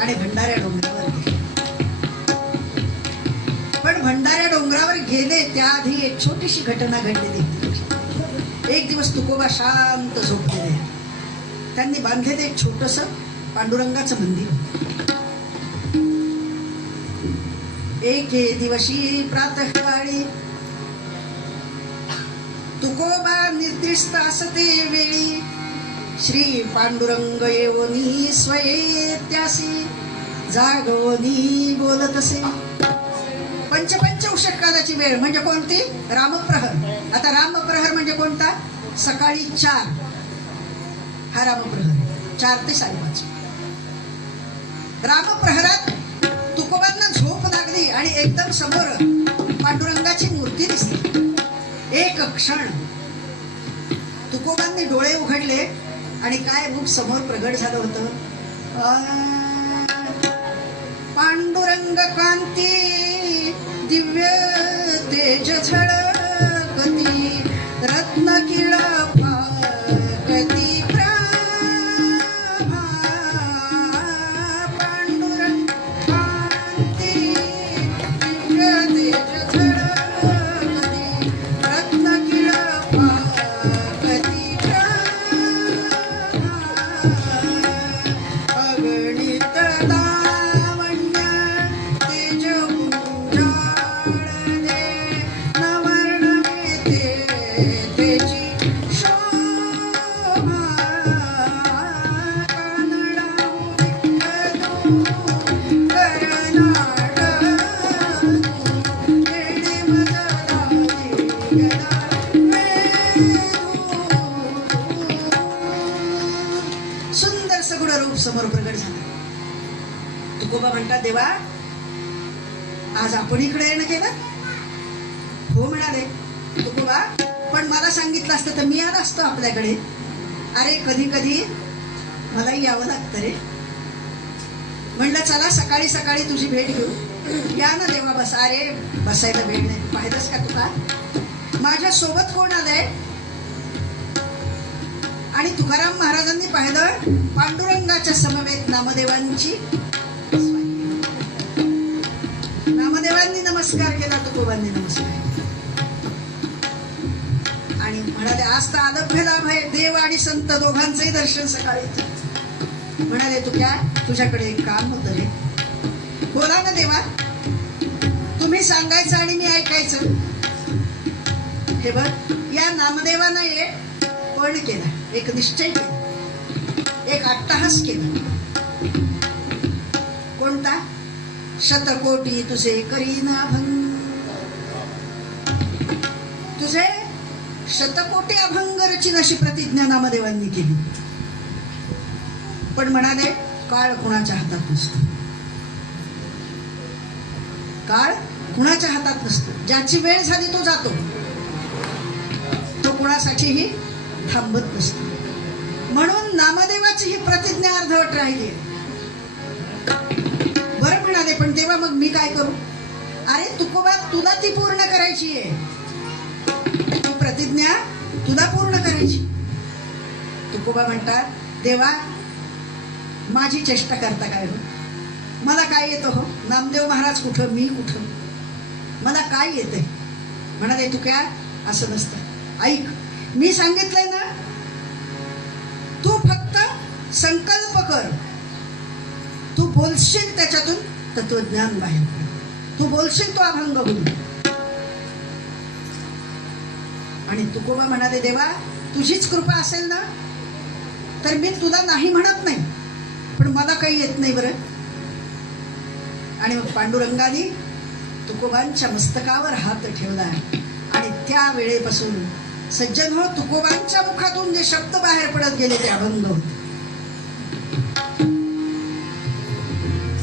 आणि भंडाऱ्या डोंगरावर गेले. पण भंडाऱ्या डोंगरावर गेले त्याआधी एक छोटीशी घटना घडलेली. एक दिवस तुकोबा शांत झोपलेले. त्यांनी बांधलेलं एक छोटस पांडुरंगाचं मंदिर. एके दिवशी प्रातःकाळी तुकोबा निर्दिष्ट असते वेळी श्री पांडुरंग येवनी स्वये त्यासी जागवनी बोलत असे. पंचपंच उषटकालाची वेळ म्हणजे कोणती? रामप्रहर. आता रामप्रहर म्हणजे कोणता? सकाळी 4 हा रामप्रहर, 4 ते 5:30. रामप्रहरात तुकोबांना झोप लागली आणि एकदम समोर पांडुरंगाची मूर्ती दिसली. एक क्षण तुकोबांनी डोळे उघडले आणि काय रूप समोर प्रगट झालं होतं? पांडुरंग कांती दिव्य तेज झळकती रत्न किळा फाकती प्रभा. पांडुरंग कांती दिव्य तेज झळकती रत्न किळा फाकती प्रभा. अगणित लावण्य तेज सुंदर सगुण रूप समोर प्रगट झालं. तुकोबा म्हणतात, देवा आज आपण इकडे येणं केलं? हो म्हणाले. तुकोबा पण मला सांगितलं असतं तर मी आला असतो आपल्याकडे. अरे कधी कधी मलाही यावं लागतं रे. म्हणलं चला सकाळी सकाळी तुझी भेट घेऊ. या ना देवा बसा. अरे बसायला वेळ नाही. पाहिलंस का तुका माझ्या सोबत कोण आलंय? आणि तुकाराम महाराजांनी पाहिलं पांडुरंगाच्या समवेत नामदेवांची. नामदेवांनी नमस्कार केला, तुकोबांनी नमस्कार आणि म्हणाले आज तर आलभ्य लाभ आहे. देव आणि संत दोघांचंही दर्शन सकाळी. म्हणाले तू काय, तुझ्याकडे एक काम होतं रे. बोला ना देवा. तुम्ही सांगायचं आणि मी ऐकायचं. हे बघ या नामदेवानं एक पण केला, एक निश्चय केला, एक अट्टहास केला. कोणता? शतकोटी तुझे करीना भंग. तुझे शतकोटी अभंग रचीन अशी प्रतिज्ञा नामदेवांनी केली. पण म्हणाले काळ कुणाच्या हातात नसतो. काळ कुणाच्या हातात नसतो. ज्याची वेळ झाली तो जातो, तो कुणासाठीही थांबत नसतो. म्हणून नामदेवाची ही प्रतिज्ञा अर्धवट राहिली. बरं म्हणाले, पण देवा मग मी काय करू? अरे तुकोबा, तुला ती पूर्ण करायची आहे, ती प्रतिज्ञा तुला पूर्ण करायची. तुकोबा म्हणतात, देवा माझी चेष्टा करता काय हो? मला काय येतं हो? नामदेव महाराज कुठं, मी कुठं, मला काय येतंय? म्हणाले, तू काय असं नसतं. ऐक, मी सांगितलंय ना, तू फक्त संकल्प कर, तू बोलशील त्याच्यातून तत्वज्ञान बाहेर पडेल, तू बोलशील तो अभंग होईल. आणि तुकोबा म्हणाले, देवा तुझीच कृपा असेल ना तर मी तुला नाही म्हणत नाही, पण मला काही येत नाही बरं. आणि मग पांडुरंगाने तुकोबांच्या मस्तकावर हात ठेवला आणि त्या वेळेपासून सज्जन हो, तुकोबांच्या मुखातून जे शब्द बाहेर पडत गेले ते अभंग होते.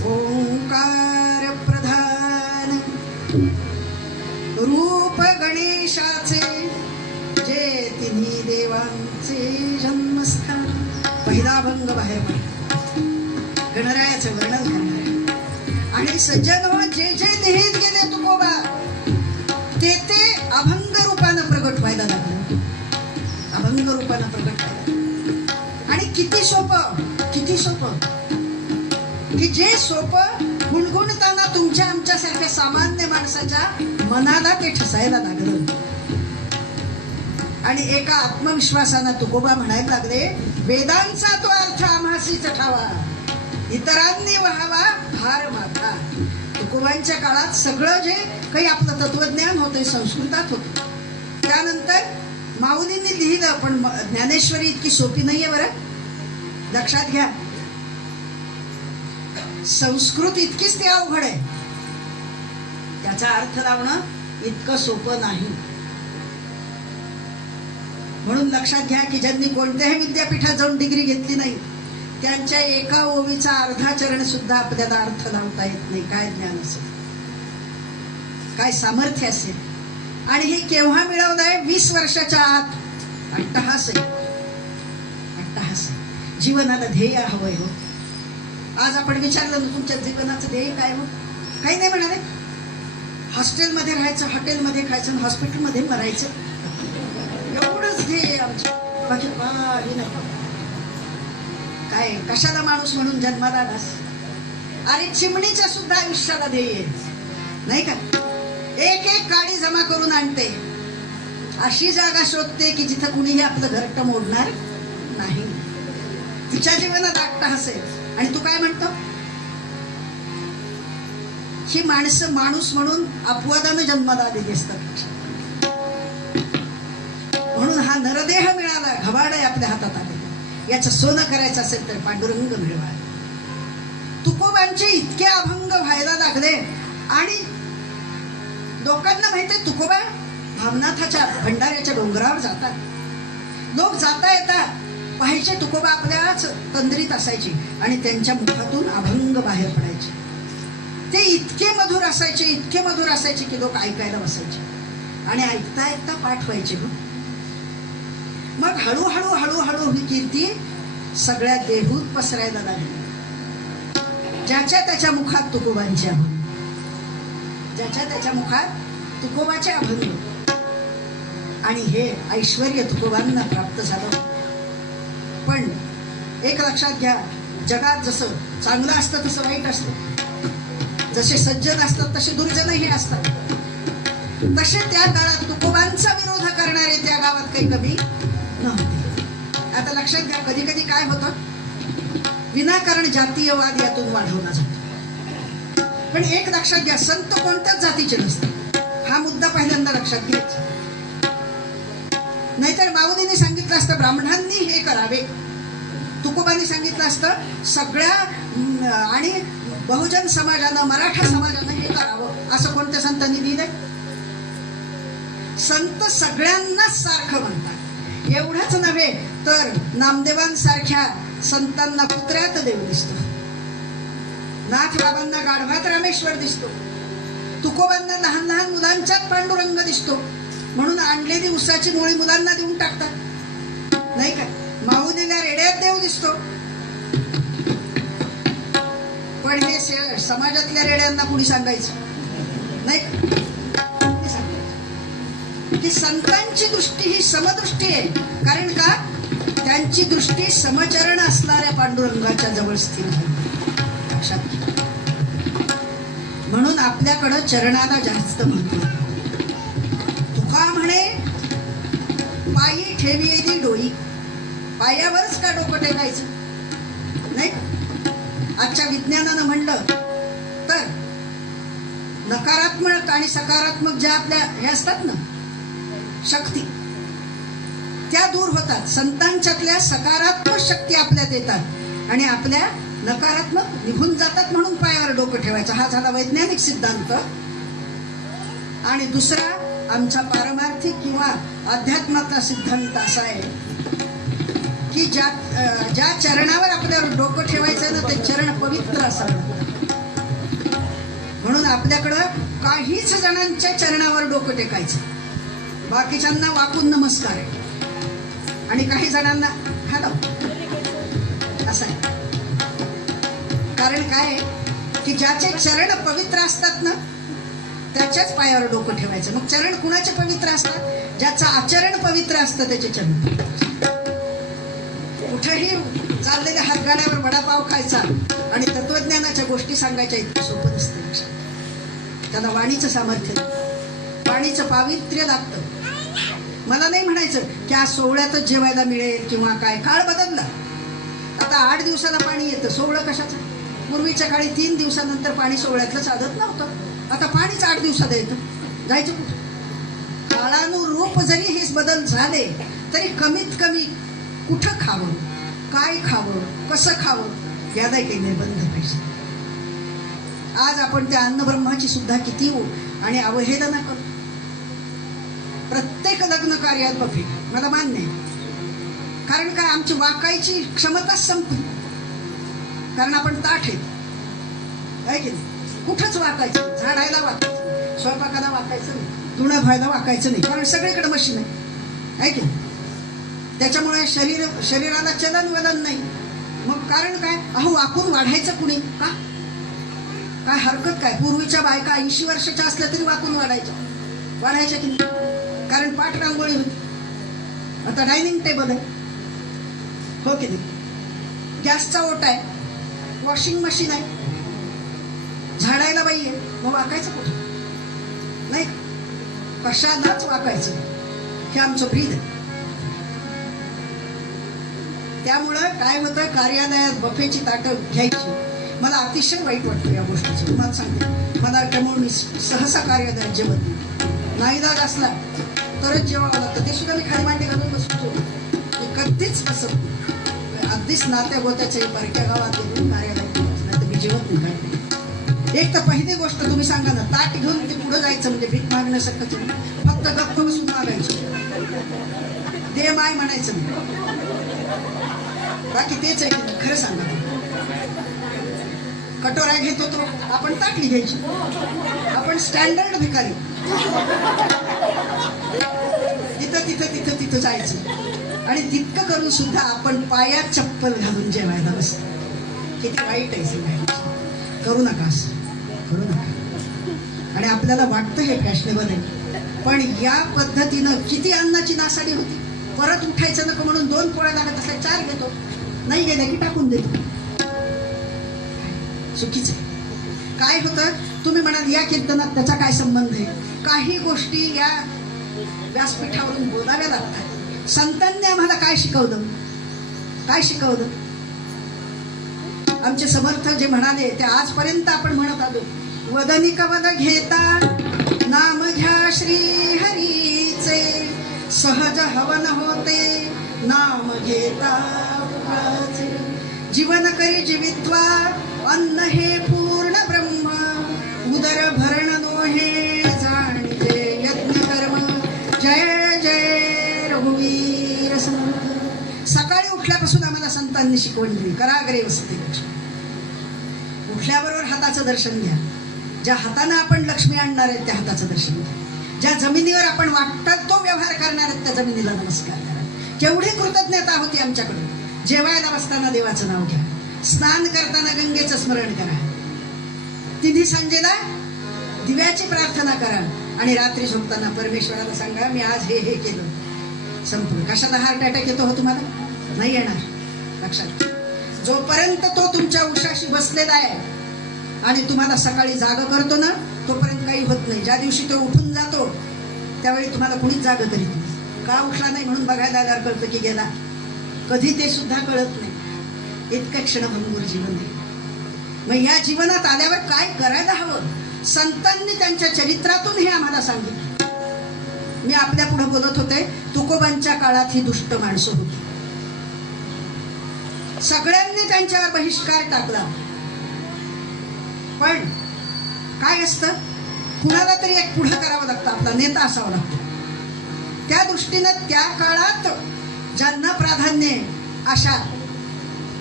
ओंकार प्रधान रूप गणेशाचे, जे तिन्ही देवांचे जन्मस्थान. पहिला अभंग बाहेर पडला, गणरायाचं वर्णन करणार. आणि सज्जन हो, जे जे लिहित गेले तुकोबा ते ते अभंग रूपानं प्रगट व्हायला लागलं, अभंग रूपानं प्रगट व्हायला. आणि किती सोपं, किती सोपं, की जे सोपं गुणगुणताना तुमच्या आमच्यासारख्या सामान्य माणसाच्या मनाला ते ठसायला लागलं. आणि एका आत्मविश्वासानं तुकोबा म्हणायला लागले, वेदांचा तो अर्थ आम्हासीच ठावा, इतरांनी व्हावा भार माथा. तुकोबांच्या काळात सगळं जे काही आपलं तत्वज्ञान होतं संस्कृतात होतं. त्यानंतर माऊलींनी लिहिलं, पण ज्ञानेश्वरी इतकी सोपी नाहीये बरं, लक्षात घ्या. संस्कृत इतकीच ती अवघड आहे, त्याचा अर्थ लावणं इतकं सोपं नाही. म्हणून लक्षात घ्या की ज्यांनी कोणत्याही विद्यापीठात जाऊन डिग्री घेतली नाही त्यांच्या एका ओवीचा अर्धा चरण सुद्धा आपल्याला अर्थ लावता येत नाही. काय ज्ञान असेल, काय सामर्थ्य असेल. आणि हे केव्हा मिळवलंय? 20 वर्षाच्या आत. अट्टहास आहे, अट्टहास आहे. जीवनाला ध्येय हवंय हो. आज आपण विचारलं ना तुमच्या जीवनाचं ध्येय काय हो? काही नाही म्हणाले, हॉस्टेलमध्ये राहायचं, हॉटेलमध्ये खायचं, हॉस्पिटलमध्ये मरायचं, एवढंच ध्येय आमचं, बाकी काही नाही. काय कशाला माणूस म्हणून जन्माला आलास? अरे चिमणीच्या सुद्धा आयुष्याला ध्येय नाही का? एक एक काडी जमा करून आणते, अशी जागा शोधते की जिथं कुणीही आपलं घरट मोडणार नाही. तिच्या जीवनात अट्टहास आहे. आणि तू काय म्हणतो? ही माणसं माणूस म्हणून अपवादानं जन्माला आलेली असतात. म्हणून हा नरदेह मिळाला, घबाड आहे आपल्या हातात आले. याचं सोनं करायचं असेल तर पांडुरंग मिळवा. तुकोबांचे इतके अभंग व्हायला लागले आणि लोकांना माहितीये तुकोबा भावनाथाच्या भंडाऱ्याच्या डोंगरावर जातात. लोक जाता येता पाहायचे तुकोबा आपल्याच तंद्रीत असायचे आणि त्यांच्या मुखातून अभंग बाहेर पडायचे. ते इतके मधुर असायचे, इतके मधुर असायचे की लोक ऐकायला बसायचे आणि ऐकता ऐकता पाठ व्हायचे. मग हळूहळू हळूहळू ही कीर्ती सगळ्या देहूत पसरायला लागली. ज्याच्या त्याच्या मुखात तुकोबांचे अभंग, ज्याच्या त्याच्या मुखात तुकोबाचे अभंग. आणि हे ऐश्वर्य तुकोबांना प्राप्त झालं. पण एक लक्षात घ्या, जगात जसं चांगलं असतं तसं वाईट असतं, जसे सज्जन असतात तसे दुर्जनही असतात. तसे त्या काळात तुकोबांचा विरोध करणारे त्या गावात काही कमी नव्हते. आता लक्षात घ्या, कधी कधी काय होतं, विनाकारण जातीयवाद यातून वाढवला जातो. पण एक लक्षात घ्या, संत कोणत्याच जातीचे नसतात. हा मुद्दा पहिल्यांदा लक्षात घ्यायचा. नाहीतर माऊलीने सांगितलं असतं ब्राह्मणांनी हे करावे, तुकोबांनी सांगितलं असतं सगळ्या आणि बहुजन समाजानं, मराठा समाजानं हे करावं, असं कोणत्या संतांनी लिहिलंय? संत सगळ्यांनाच सारखं म्हणतात. एवढंच नव्हे तर नामदेवांसारख्या संतांना कुत्र्यात देव दिसतो, नाथ बाबांना गाढवात रामेश्वर दिसतो, तुकोबांना लहान लहान मुलांच्यात पांडुरंग दिसतो म्हणून आणलेली उसाची मुळी मुलांना देऊन टाकतात, नाही का? माऊलीला रेड्यात देव दिसतो, पण हे समाजातल्या रेड्यांना कुणी सांगायचं नाही का? की संतांची दृष्टी ही समदृष्टी आहे. कारण का? त्यांची दृष्टी समचरण असणाऱ्या पांडुरंगाच्या जवळ स्थिर झाली. लक्षात घ्या. म्हणून आपल्याकडं चरणाला जास्त महत्व. तुका म्हणे पायी ठेवी डोई, पायावरच का डोकं टेकायचं नाही? आजच्या विज्ञानानं म्हणलं तर नकारात्मक आणि सकारात्मक ज्या आपल्या हे असतात ना शक्ती, त्या दूर होतात. संतांच्यातल्या सकारात्मक शक्ती आपल्यात येतात आणि आपल्या नकारात्मक निघून जातात. म्हणून पायावर डोकं ठेवायचं, हा झाला वैज्ञानिक सिद्धांत. आणि दुसरा आमचा पारमार्थिक किंवा अध्यात्माचा सिद्धांत असा आहे की ज्या चरणावर आपल्यावर डोकं ठेवायचं ना ते चरण पवित्र असावं. म्हणून आपल्याकडं काहीच जणांच्या चरणावर डोकं टेकायचं, बाकीच्यांना वाकून नमस्कार आहे आणि काही जणांना हॅलो असं आहे. कारण काय की ज्याचे चरण पवित्र असतात ना त्याच्याच पायावर डोकं ठेवायचं. मग चरण कुणाचे पवित्र असतात? ज्याचं आचरण पवित्र असतं त्याचे चरण. कुठेही चाललेल्या हातगाड्यावर वडापाव खायचा आणि तत्वज्ञानाच्या गोष्टी सांगायच्या इतकं सोपं नसतं. त्याला वाणीचं सामर्थ्य, वाणीचं पावित्र्य लागतं. मला नाही म्हणायचं की आज सोहळ्यातच जेवायला मिळेल किंवा काय. काळ बदलला, आता 8 दिवसाला पाणी येतं. सोहळं कशाचं? पूर्वीच्या काळी 3 दिवसानंतर पाणी सोहळ्यातलं चालत नव्हतं. आता पाणीच 8 दिवसाला येतं. जायचं कुठं? काळानुरूप जरी हे बदल झाले तरी कमीत कमी कुठं खावं, काय खावं, कसं खावं याला काही निबंध पाहिजे. आज आपण त्या अन्नब्रह्माची सुद्धा किती आणि अवहेलना करू. प्रत्येक लग्न कार्यात बघे, मला मान्य आहे. कारण काय? आमची वाकायची क्षमताच संपली. कारण आपण ताठ आहे की नाही? कुठंच वाकायचं, झाडायला वाकायचं, स्वयंपाकाला वाकायचं नाही, धुणं धुवायला वाकायचं नाही. कारण सगळीकडे मशीन आहे की नाही? त्याच्यामुळे शरीराला चलन वलन नाही. मग कारण काय? अहो वाकून वाढायचं कुणी का? काय हरकत काय? पूर्वीच्या बायका 80 वर्षाच्या असल्या तरी वाकून वाढायच्या की नाही? कारण पाठ रांगोळी होती. आता डायनिंग टेबल आहे, हो की नाही? गॅसचा ओटा आहे, वॉशिंग मशीन आहे, झाडायला बाई आहे. मग वाकायचं कुठं? नाही, कशालाच वाकायचं. हे आमचं ब्रीद आहे. त्यामुळं काय होतं, कार्यालयात बफेची ताटं घ्यायची. मला अतिशय वाईट वाटतं या गोष्टीचं. तुम्हाला सांगते, मला त्यामुळे मी सहसा कार्यालयात जेवत नाईलाज असला तरच जेवावं लागतं. ते सुद्धा मी खाली मांडी घालून बसतो. मी कधीच बसत अगदीच नात्या गोत्याच्या परक्या गावात येऊन कार्यालयात नाही तर मी जेवत नाही. एक तर पहिली गोष्ट तुम्ही सांगा ना, ताट घेऊन ते पुढे जायचं म्हणजे भीक मागण्यासारखं. फक्त गप्प बसून मागायचं, दे माय म्हणायचं नाही. बाकी तेच आहे की खरं सांगा. कटोरा घेत होतो आपण, ताटली घ्यायची. आपण स्टँडर्ड भिकारी. तिथं जायचं आणि तितकं करून सुद्धा आपण पायात चप्पल घालून जेवायला बसतो. किती वाईट आहे सगळं. करू नका असं, करू नका. आणि आपल्याला वाटतं हे फॅशनेबल आहे, पण या पद्धतीनं किती अन्नाची नासाडी होती. परत उठायचं नको म्हणून 2 पोळ्या लागत असल्या 4 घेतो, नाही गेल्या की टाकून देतो. चुकीचं काय होतं? तुम्ही म्हणाल या कीर्तनात त्याचा काय संबंध आहे? काही गोष्टी या व्यासपीठावरून बोलाव्या लागतात. संतांनी आम्हाला काय शिकवलं? काय शिकवलं? आमचे समर्थ जे म्हणाले ते आजपर्यंत आपण म्हणत आलो. वदनी कवद घेता नाम घ्या श्री हरीचे, सहज हवन होते नाम घेता फळाचे. जीवन करी जीवित्वा अन्न हे पूर्ण ब्रह्म, उदर भरण नोहे जाणते यज्ञ कर्म. जय जय रघुवीर समर्थ. सकाळी उठल्यापासून आम्हाला संतांनी शिकवण दिली, कराग्रे वसते. उठल्याबरोबर हाताचं दर्शन घ्या, ज्या हाताने आपण लक्ष्मी आणणार आहे त्या हाताचं दर्शन करा. ज्या जमिनीवर आपण वाटतात तो व्यवहार करणार आहेत त्या जमिनीला नमस्कार करा. केवढी कृतज्ञता होती आमच्याकडून. जेवायला बसताना देवाचं नाव घ्या, स्नान करताना गंगेचं स्मरण करा, तिन्ही संजेला दिव्याची प्रार्थना करा आणि रात्री झोपताना परमेश्वराला सांगा मी आज हे हे केलं. संपूर्ण कशाला हार्ट अटॅक येतो हो तुम्हाला? नाही येणार. लक्षात, जोपर्यंत तो तुमच्या उशाशी बसलेला आहे आणि तुम्हाला सकाळी जाग करतो ना तोपर्यंत काही होत नाही. ज्या दिवशी तो उठून जातो त्यावेळी तुम्हाला कुणीच जाग करीत नाही. का उठला नाही म्हणून बघायला आल्यावर कळतं की गेला. कधी ते सुद्धा कळत नाही. इतकं क्षणभंगूर जीवन आहे. मग या जीवनात आल्यावर काय करायला हवं? संतांनी त्यांच्या चरित्रातून हे आम्हाला सांगितलं. मी आपल्या पुढे बोलत होते, तुकोबांच्या काळात ही दुष्ट माणसं होती. सगळ्यांनी त्यांच्यावर बहिष्कार टाकला. पण काय असतं, कुणाला तरी एक पुढे करावं लागतं, आपला नेता असावा लागतो. त्या दृष्टीनं त्या काळात ज्यांना प्राधान्य अशा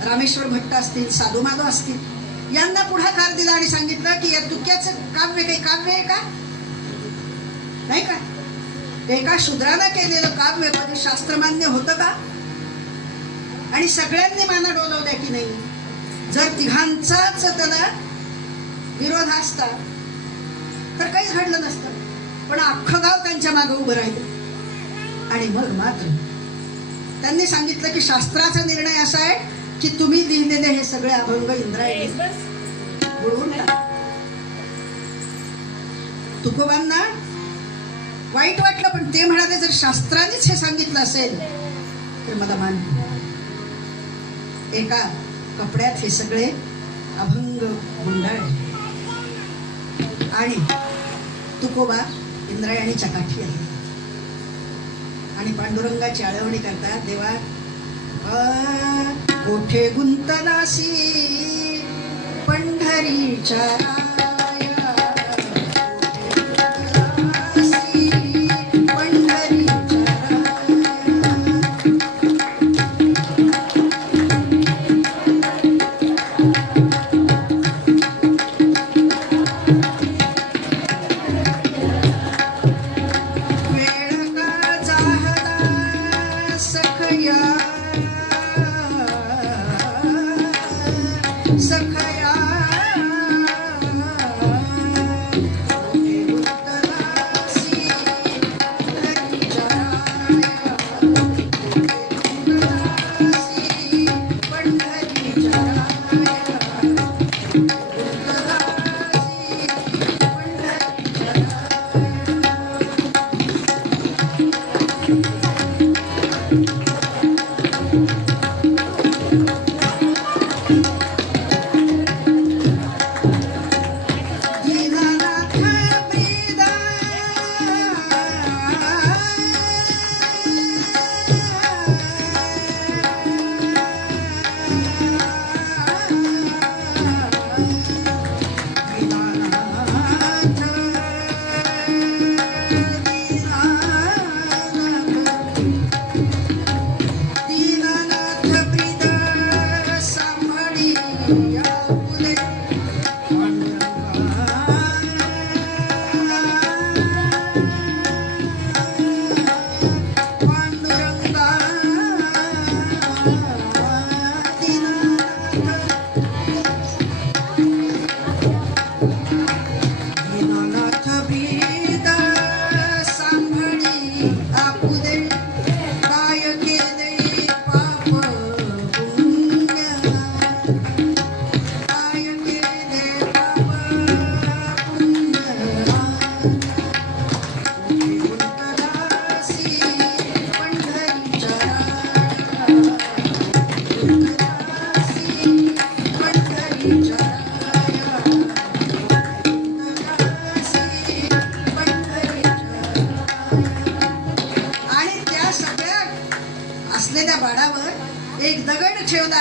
रामेश्वर भट्ट असतील, साधू माधव असतील, यांना पुढाकार दिला आणि सांगितलं की या तुक्याचं काव्य काही काव्य आहे का? नाही का? एका शूद्रानं केलेलं काव्य कधी शास्त्रमान्य होतं का? आणि सगळ्यांनी माना डोलवल्या की नाही? जर तिघांचाच त्याला विरोध असता तर काहीच घडलं नसतं. पण अख्खं गाव त्यांच्या मागे उभं राहिलं. आणि मग मात्र त्यांनी सांगितलं की शास्त्राचा निर्णय असा आहे की तुम्ही लिहिलेले हे सगळे अभंग इंद्रायणी बुडवून टाका. तुकोबांना वाईट वाटलं, पण ते म्हणाले जर शास्त्रानेच हे सांगितलं असेल तर मला मान. एका कपड्यात हे सगळे अभंग गुंडाळले आणि तुकोबा इंद्रायणीच्या काठी आले आणि पांडुरंगाची आळवणी करतात. देवा कोठे गुंतलासी पंढरीच्या असलेल्या बाडावर एक दगड ठेवला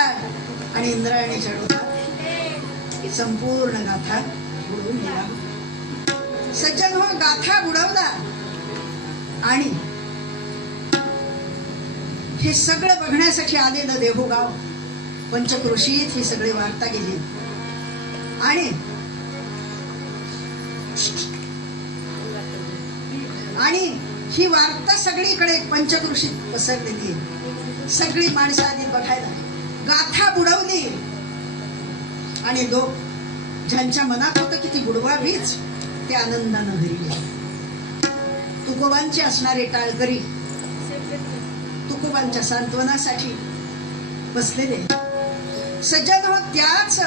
आणि इंद्रायणीच्या डोक्यात संपूर्ण गाथा बुडवून गेला. सज्जन हो, गाथा बुडवला आणि हे सगळं बघण्यासाठी आलेलं देहूगाव पंचक्रोशीत ही सगळी वार्ता गेली आणि आणि ही वार्ता सगळीकडे पंचक्रोशीत पसरलेली आहे. सगळी माणसं आली बघायला, गाथा बुडवली. आणि लोक ज्यांच्या मनात होतं की ती बुडवावीच ते आनंदानं घरी गेले. तुकोबांचे असणारे टाळकरी तुकोबांच्या सांत्वनासाठी बसलेले सज्जन हो. त्याच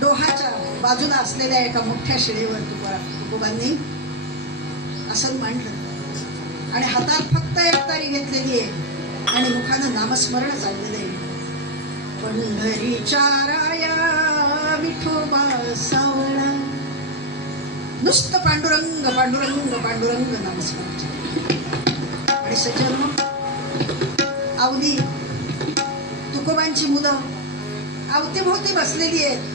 डोहाच्या बाजूला असलेल्या एका मोठ्या शिळेवर तुकोबांनी आसन मांडलं आणि हातात फक्त एक तारी घेतलेली आहे आणि मुखानं नामस्मरण चाललेलं आहे. पंढरीच्या राया विठोबा सावळा, नुसतं पांडुरंग पांडुरंग पांडुरंग नामस्मरण. आणि सज्जन आवली तुकोबांची मुलं अवतीभोवती बसलेली आहेत.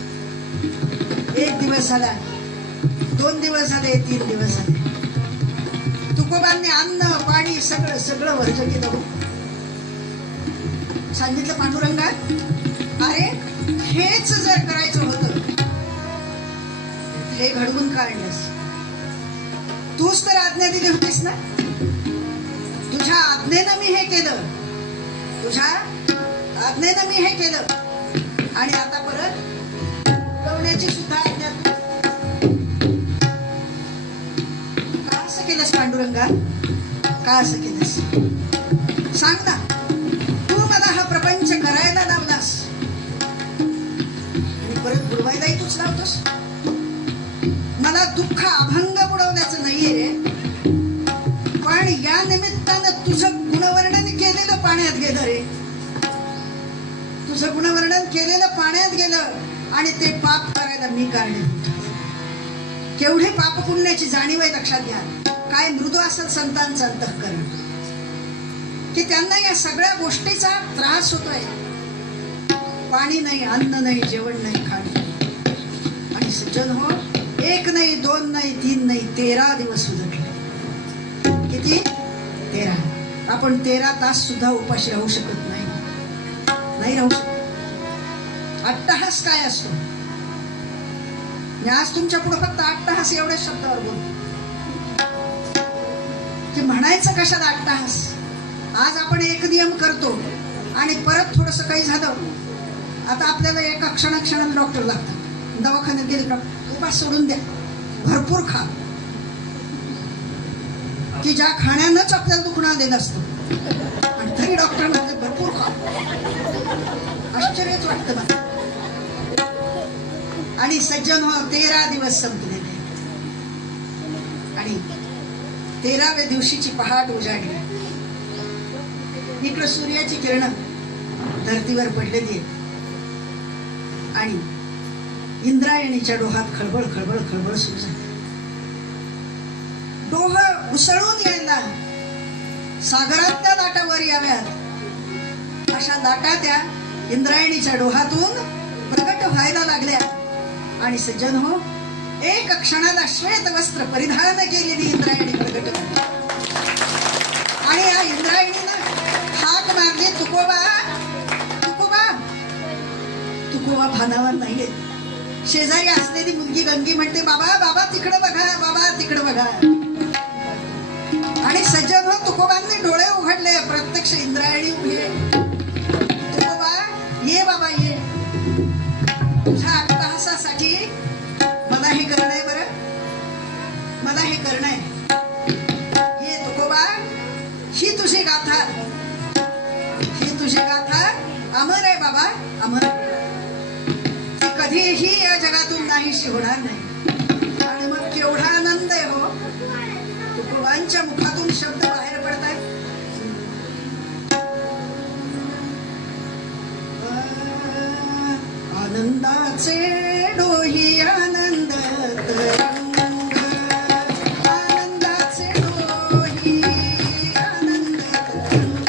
1 दिवस झाला, 2 दिवस झाले, 3 दिवस झाले. तुकोबांनी अन्न पाणी सगळं सगळं वर्ज केलं. सांगितलं पांडुरंगा, अरे हेच जर करायचं होतं हे घडवून काढलंस. तूच तर आज्ञा दिली होतीस ना. तुझ्या आज्ञेनं मी हे केलं, तुझ्या आज्ञेनं मी हे केलं. आणि आता परत गवण्याची सुद्धा आज्ञा का असं केलंस पांडुरंगा? का असं केलंस सांग ना. तू मला हा प्रपंच करायला लावलास आणि परत बुडवायलाही तूच लावतोस. मला दुःख अभंग बुडवण्याचं नाहीये, पण या निमित्तानं तुझं गुणवर्णन केलेलं पाण्यात गेलं रे. तुझं गुणवर्णन केलेलं पाण्यात गेलं आणि ते पाप करायला मी कारणीभूत. केवढे पाप पुण्याची जाणीव आहे लक्षात घ्या. काय मृदू असेल संतांचं अंतःकरण की त्यांना या सगळ्या गोष्टीचा त्रास होतोय. पाणी नाही, अन्न नाही, जेवण नाही, खाणं नाही. आणि सज्जन हो, 1 नाही, 2 नाही, 3 नाही, 13 दिवस उजटले. किती? 13. आपण 13 तास सुद्धा उपाशी राहू शकत नाही. नाही राहू शकत. अट्टहास काय असतो? मी आज तुमच्या पुढे फक्त अट्टहास एवढ्या शब्दावर बोलतो की म्हणायचं कशाला अट्टहास. आज आपण एक नियम करतो आणि परत थोडस काही झालं, आता आपल्याला एका क्षणाला डॉक्टर लागतात. दवाखान्यात गेले डॉक्टर, उपास सोडून द्या, भरपूर खा. की ज्या खाण्यानंच आपल्याला दुखणं आलेलं असतं आणि तरी डॉक्टर म्हणजे भरपूर खा. आश्चर्यच वाटतं ना. आणि सज्जन हो, 13 दिवस संपलेले आणि 13व्या दिवशीची पहाट उजाडली. इकडं सूर्याची किरण धरतीवर पडलेली आहे आणि इंद्रायणीच्या डोहात खळबळ खळबळ खळबळ सुरू झाली. डोह उसळून यायला, सागरातल्या लाटा वर याव्यात अशा लाटा त्या इंद्रायणीच्या डोहातून प्रगट व्हायला लागल्या. आणि सज्जन हो, 1 क्षणाला श्वेत वस्त्र परिधान केलेली इंद्रायणी प्रगट झाली. आणि या इंद्रायणीनं हाक मारली, तुकोबा तुकोबा. तुकोबा भानावर नाहीये. शेजारी असलेली मुलगी गंगी म्हणते, बाबा बाबा तिकडे बघा, बाबा तिकडे बघा. आणि सज्जन हो, तुकोबांनी डोळे उघडले, प्रत्यक्ष इंद्रायणी उभी आहे. तुकोबा ये बाबा ये. तुझ्या अट्टहासासाठी मला हे करणं आहे, बरं मला हे करणं आहे. ये तुकोबा, ही तुझी गाथा, ही तुझी गाथा अमर आहे बाबा, अमर. ती कधीही या जगातून नाहीशी होणार नाही. आणि मग केवढा आनंद आहे हो. तुकोबांच्या मुखातून शब्द बाहेर पडतायत. आनंदाचे डोही आनंद तरंग, आनंदाचे डोही आनंद तरंग,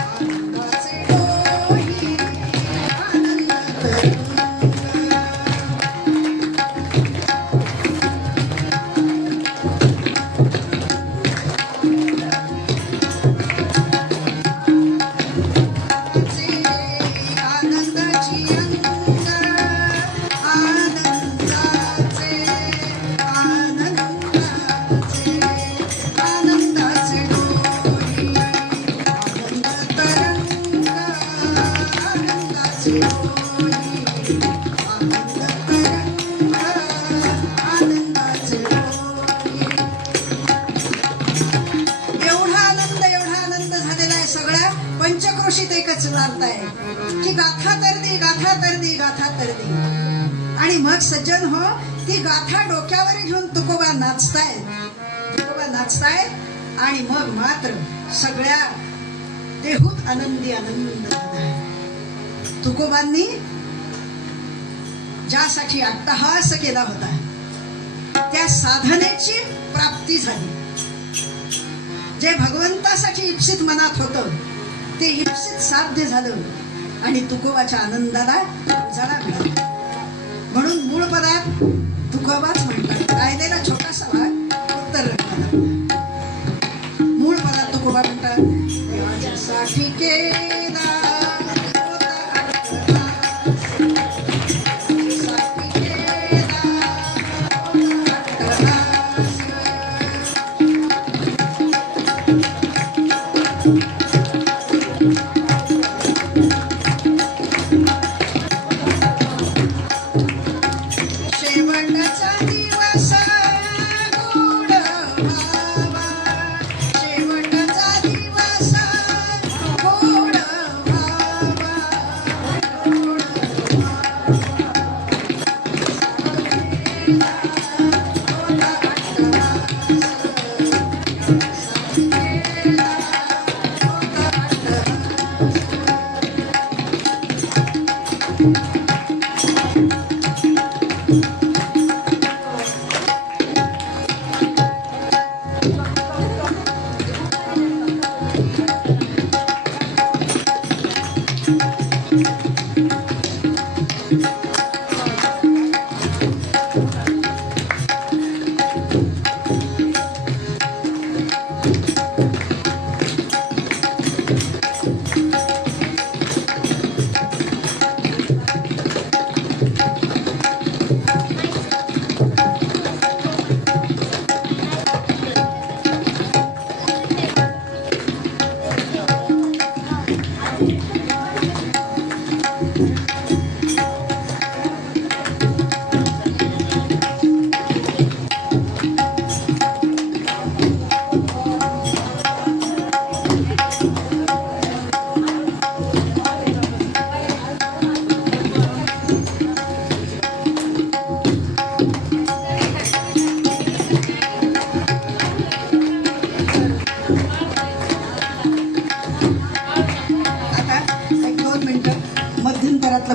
आनंदाचे डोही आनंद तरंग. चालताय की गाथा तर दे, गाथा तर दे, गाथा तर दे. आणि मग सज्जन हो, ती गाथा डोक्यावर घेऊन तुकोबा नाचताय आणि मग मात्र सगळ्या देहूत आनंदी आनंद झाला. तुकोबांनी ज्यासाठी अट्टहास केला होता त्या साधनेची प्राप्ती झाली. जे भगवंतासाठी इप्सित मनात होतं ते इप्सित साध्य झालं आणि तुकोबाच्या आनंदाला उजाळा मिळाला. म्हणून मूळ पदात तुकोबाच म्हणतात. कायद्याला छोटासा भाग उत्तर मूळ पदात तुकोबा म्हणतात, याच्यासाठी केला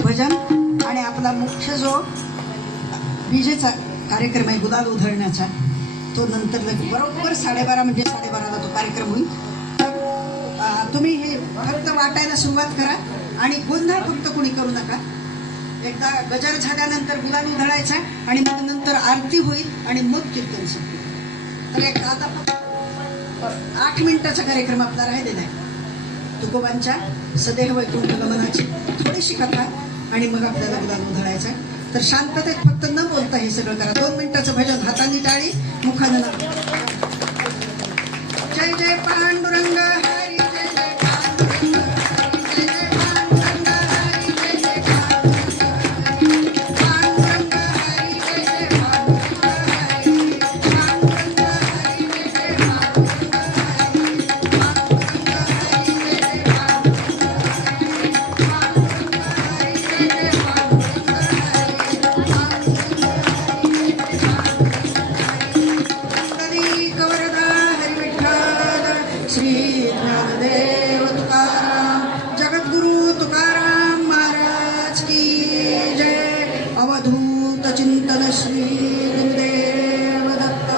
भजन आणि आपला मुख्य जो विजेचा कार्यक्रम आहे गुलाल उधळण्याचा तो नंतर बरोबर 12:30 म्हणजे 12:30ला तो कार्यक्रम होईल. तर तुम्ही हे फक्त वाटायला सुरुवात करा आणि गोंधळ फक्त कोणी करू नका. एकदा गजर झाल्यानंतर गुलाल उधळायचा आणि मग नंतर आरती होईल आणि मग कीर्तन संपेल. तर एक आता 8 मिनिटाचा कार्यक्रम आपला राहिलेला आहे. तुकोबांच्या सदेह वैकुंठ गमनाची थोडीशी कथा आणि मग आपल्याला गुलाल उधळायचा. तर शांततेत फक्त न बोलता हे सगळं करा. 2 मिनिटाचं भजन, हातांनी टाळी, मुखानं ना. जय जय पांडुरंग हरी, जय जय पांडुरंग हरी, जय जय पांडुरंग हरी, जय जय पांडुरंग हरी, जय जय पांडुरंग हरी, पांडुरंग हरी, जय जय पांडुरंग हरी, पांडुरंग हरी, जय जय श्री ज्ञानदेव तुकाराम, जगद्गुरु तुकाराम महाराज की जय. अवधूत चिंतन श्री गुरुदेव दत्त.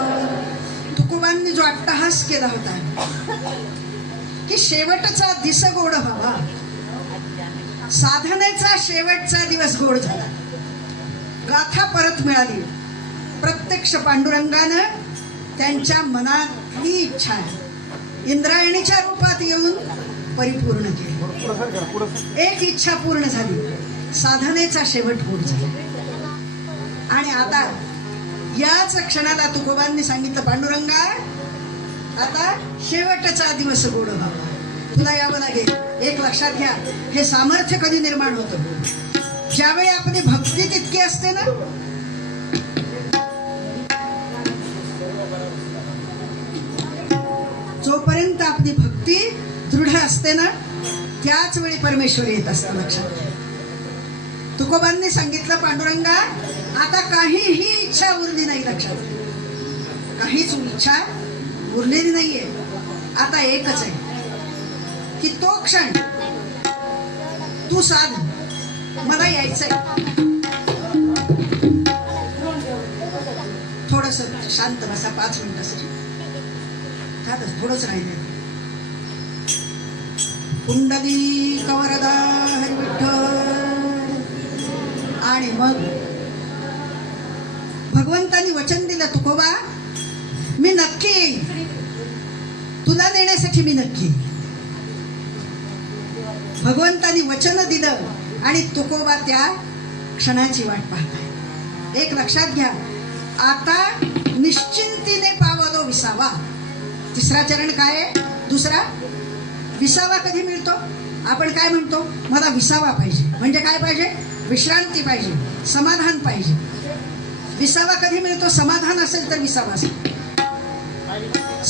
तुकोबांनी जो अट्टहास केला होता की शेवटचा दिस गोड व्हावा, साधनेचा शेवटचा दिवस गोड झाला, गाथा परत मिळाली. प्रत्यक्ष पांडुरंगानं त्यांच्या मनातली इच्छा इंद्रायणीच्या रूपात येऊन परिपूर्ण केली. एक इच्छा पूर्ण झाली, साधनेचा शेवट होत झाला. आणि आता याच क्षणाला तुकोबांनी सांगितलं, पांडुरंगा आता शेवटचा दिवस गोड व्हावा, तुला यावं लागेल. एक लक्षात घ्या, हे सामर्थ्य कधी निर्माण होतं? ज्यावेळी आपली भक्ती तितकी असते ना, जोपर्यंत आपली भक्ती दृढ असते ना त्याच वेळी परमेश्वर येत असतं. लक्षात. तुकोबांनी सांगितलं, पांडुरंगा आता काहीही इच्छा उरली नाही. लक्षात. काहीच इच्छा उरलेली नाहीये. आता एकच आहे की तो क्षण तू साध, मला यायचंय. थोडस शांत बसा 5 मिनिटासाठी. थोडंच राहिले. पुंडलिक वरदा हरी विठ्ठल. आणि मग भगवंतानी वचन दिलं, तुकोबा मी नक्की येईन, तुला नेण्यासाठी मी नक्की. भगवंतानी वचन दिलं आणि तुकोबा त्या क्षणाची वाट पाहताय. एक लक्षात घ्या, आता निश्चिंतीने पावलो विसावा. तिसरा चरण काय आहे? दुसरा विसावा कधी मिळतो? आपण काय म्हणतो? मला विसावा पाहिजे. म्हणजे काय पाहिजे? विश्रांती पाहिजे, समाधान पाहिजे. विसावा कधी मिळतो? समाधान असेल तर विसावा असेल.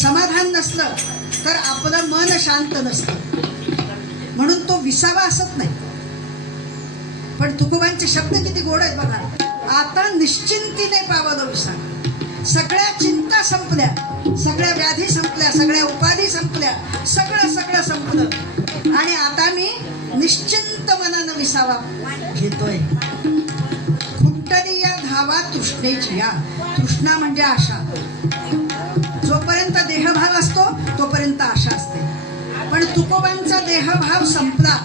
समाधान नसलं तर आपलं मन शांत नसतं, म्हणून तो विसावा असत नाही. पण तुकोबांचे शब्द किती गोड आहेत बघा. आता निश्चिंतीने पावलो विसावा. सगळ्या चिंता संपल्या, सगळ्या व्याधी संपल्या, सगळ्या उपाधी संपल्या, सगळं सगळं संपलं आणि आता मी निश्चिंत मनानं विसावा घेतोय. खुंटली या धावा तृष्णेची. या तृष्णा म्हणजे आशा. जोपर्यंत देहभाव असतो तोपर्यंत आशा असते. पण तुकोबांचा देहभाव संपला,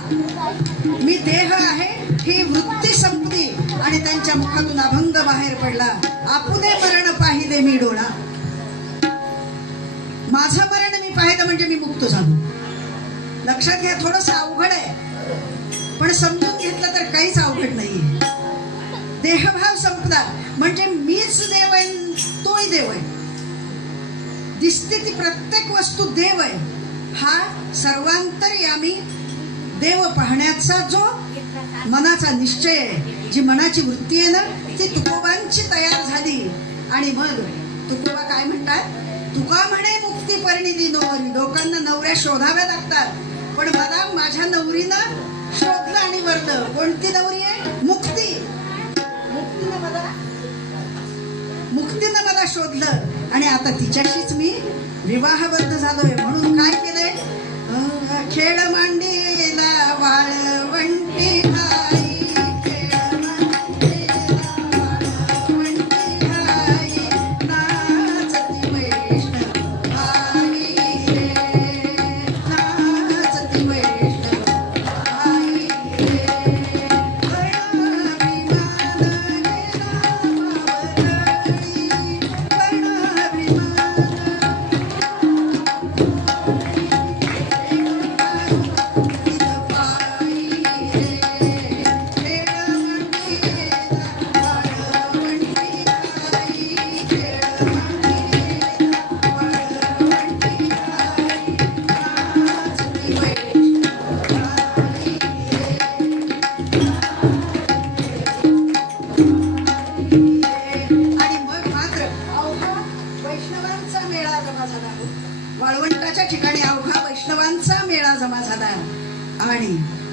मी देह आहे ही वृत्ती संपली आणि त्यांच्या मुखातून अभंग बाहेर पडला. आपुले मरण पाहिले मी डोळा. माझं मरण मी पाहिलं म्हणजे मी मुक्त झालो. लक्षात घ्या, थोडंसं अवघड आहे पण समजून घेतलं तर काहीच अवघड नाहीये. देहभाव संपला म्हणजे मीच देव आहे, तोही देव आहे. दिसते ती प्रत्येक वस्तू देव आहे. हा सर्वांतर्यामी देव पाहण्याचा जो मनाचा निश्चय आहे, जी मनाची वृत्ती आहे ना, ती तुकोबांची तयार झाली. आणि मग तुकोबा काय म्हणतात? तुका म्हणे मुक्ती परिणिती नवरी. लोकांना नवऱ्या शोधाव्या लागतात, पण मला माझ्या नवरीनं शोधलं आणि वरलं. कोणती नवरी आहे? मुक्ती. मुक्तीनं मला शोधलं आणि आता तिच्याशीच मी विवाहबद्ध झालोय. म्हणून काय केलंय? खेळ मांडीला वाळवंटी घाई. वाळवंटाच्या ठिकाणी अवघा वैष्णवांचा मेळा जमा झाला आणि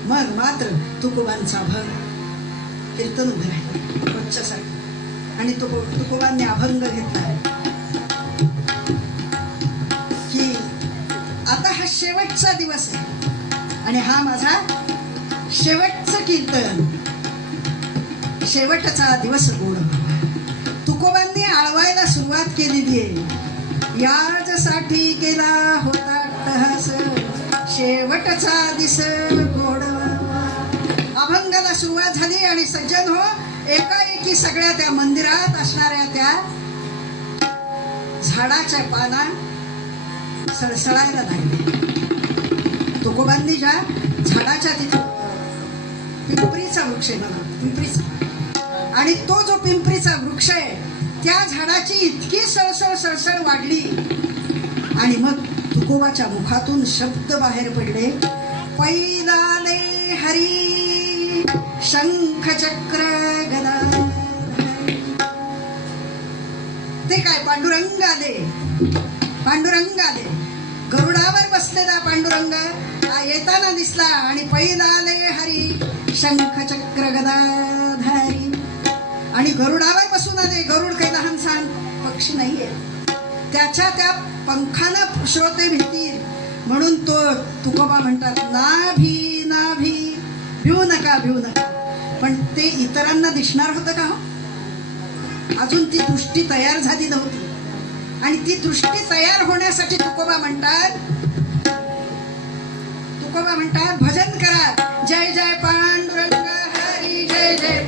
मग मात्र तुकोबांचा भंग. कीर्तन उभं राहिलं रोजच्यासारखं आणि तुकोबांनी अभंग घेतला की आता हा शेवटचा दिवस आहे आणि हा माझा शेवटचं कीर्तन, शेवटचा दिवस गोड. तुकोबांनी आळवायला सुरुवात केलेली आहे. याजसाठी केला होता अट्टहास, शेवटचा दिस गोड. अभंगाला सुरुवात झाली आणि सज्जन हो, एकाएकी सगळ्या त्या मंदिरात असणाऱ्या त्या झाडाच्या पाना सळसळायला लागले. तुकोबांनी ज्या झाडाच्या तिथं पिंपरीचा वृक्ष आहे बघा, पिंपरीचा, आणि तो जो पिंपरीचा वृक्ष आहे त्या झाडाची इतकी सळसळ सळसळ वाढली आणि मग तुकोबाच्या मुखातून शब्द बाहेर पडले. पैलाले हरी शंख चक्र गदा. ते काय? पांडुरंग आले, पांडुरंग आले. गरुडावर बसलेला पांडुरंग येताना दिसला आणि पहिला आले हरी शंख चक्र गदाधारी. आणि गरुडावर बसून आले. गरुड काही लहान सहान पक्षी नाहीये, त्याच्या त्या पंखानं श्रोते भितील म्हणून तो तुकोबा म्हणतात नाभी नाभी, भिवू नका भिवू नका. पण ते इतरांना दिसणार होतं का हो? अजून ती दृष्टी तयार झाली नव्हती. आणि ती दृष्टी तयार होण्यासाठी तुकोबा म्हणतात भजन करा. जय जय पांडुरंग हरी, जय जय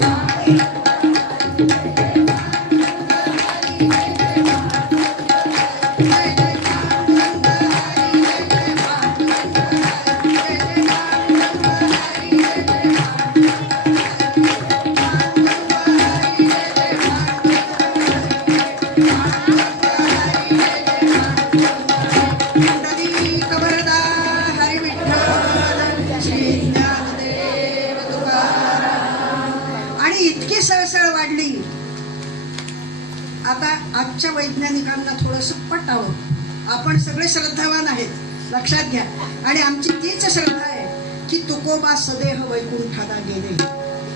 आता आजच्या वैज्ञानिकांना थोडंसं पटावं. आपण सगळे श्रद्धावान आहेत, लक्षात घ्या. आणि आमची तीच श्रद्धा आहे की तुकोबा सदेह वैकुंठाला गेले.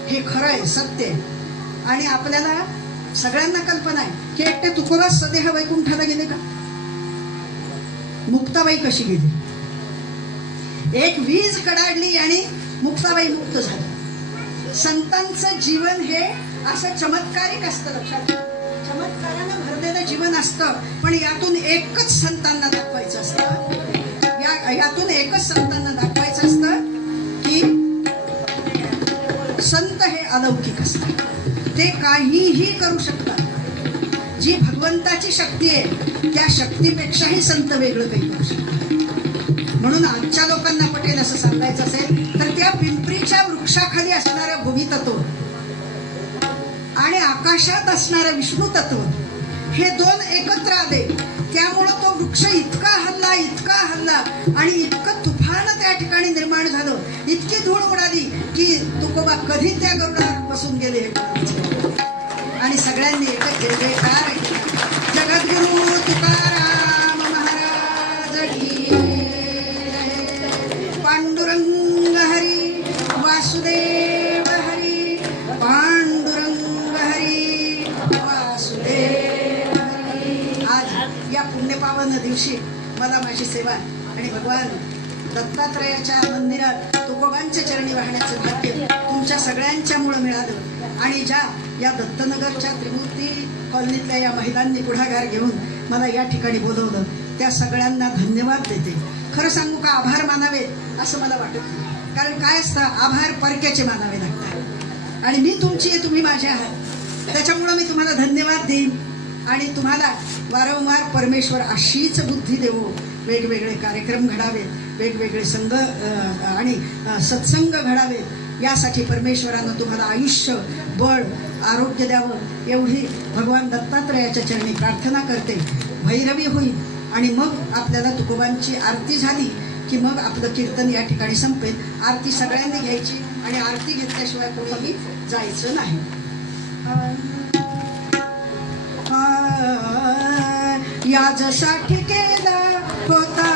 हे खरं आहे, सत्य आहे. आणि आपल्याला सगळ्यांना कल्पना आहे की एकटे तुकोबा सदेह वैकुंठाला गेले का? मुक्ताबाई कशी गेली? एक वीज कडाडली आणि मुक्ताबाई मुक्त झाली. संतांचं जीवन हे असं चमत्कारिक असतं, लक्षात घ्या. चमत्कारानं भरलेलं जीवन असतं. पण यातून एकच संतांना दाखवायचं असतं, यातून एकच संतांना दाखवायचं असतं की संत हे अलौकिक असतात. ते काहीही करू शकतात. जी भगवंताची शक्ती आहे त्या शक्तीपेक्षाही संत वेगळं काही करू शकतात. म्हणून आजच्या लोकांना पटेल असं सांगायचं असेल तर त्या पिंपरीच्या वृक्षाखाली असणारं भूमितत्व आणि आकाशात असणारं विष्णू तत्व हे दोन एकत्र आले. त्यामुळं तो वृक्ष इतका हल्ला आणि इतकं तुफान त्या ठिकाणी निर्माण झालं, इतकी धूळ उडाली की तुकोबा कधी त्या गरुडावर बसून गेले आणि सगळ्यांनी एकच जय जयकार. जगद्गुरु तुकाराम महाराज की जय. पांडुरंग हरी वासुदेव हरी, पांडुरंग हरी वासुदेव हरी. आज या पुण्यपावन दिवशी मला माझी सेवा आणि भगवान दत्तात्रयाच्या मंदिरात तुकोबांच्या चरणी वाहण्याचं भाग्य तुमच्या सगळ्यांच्यामुळे मिळालं. आणि ज्या या दत्तनगरच्या त्रिमूर्ती कॉलनीतल्या या महिलांनी पुढाकार घेऊन मला या ठिकाणी बोलवलं त्या सगळ्यांना धन्यवाद देते. खरं सांगू का, आभार मानावे असं मला वाटत नाही. कारण काय असतं, आभार परक्याचे मानावे लागतात. आणि मी तुमची आहे, तुम्ही माझे आहात. त्याच्यामुळं मी तुम्हाला धन्यवाद देईन. आणि तुम्हाला वारंवार परमेश्वर अशीच बुद्धी देवो. वेगवेगळे कार्यक्रम घडावेत, वेगवेगळे संघ आणि सत्संग घडावेत, यासाठी परमेश्वरानं तुम्हाला आयुष्य, बळ, आरोग्य द्यावं एवढी भगवान दत्तात्रयाच्या चरणी प्रार्थना करते. भैरवी होईल आणि मग आपल्याला तुकोबांची आरती झाली की मग आपलं कीर्तन या ठिकाणी संपेल. आरती सगळ्यांनी घ्यायची आणि आरती घेतल्याशिवाय कोणीही जायचं नाही. याच्यासाठी केला होता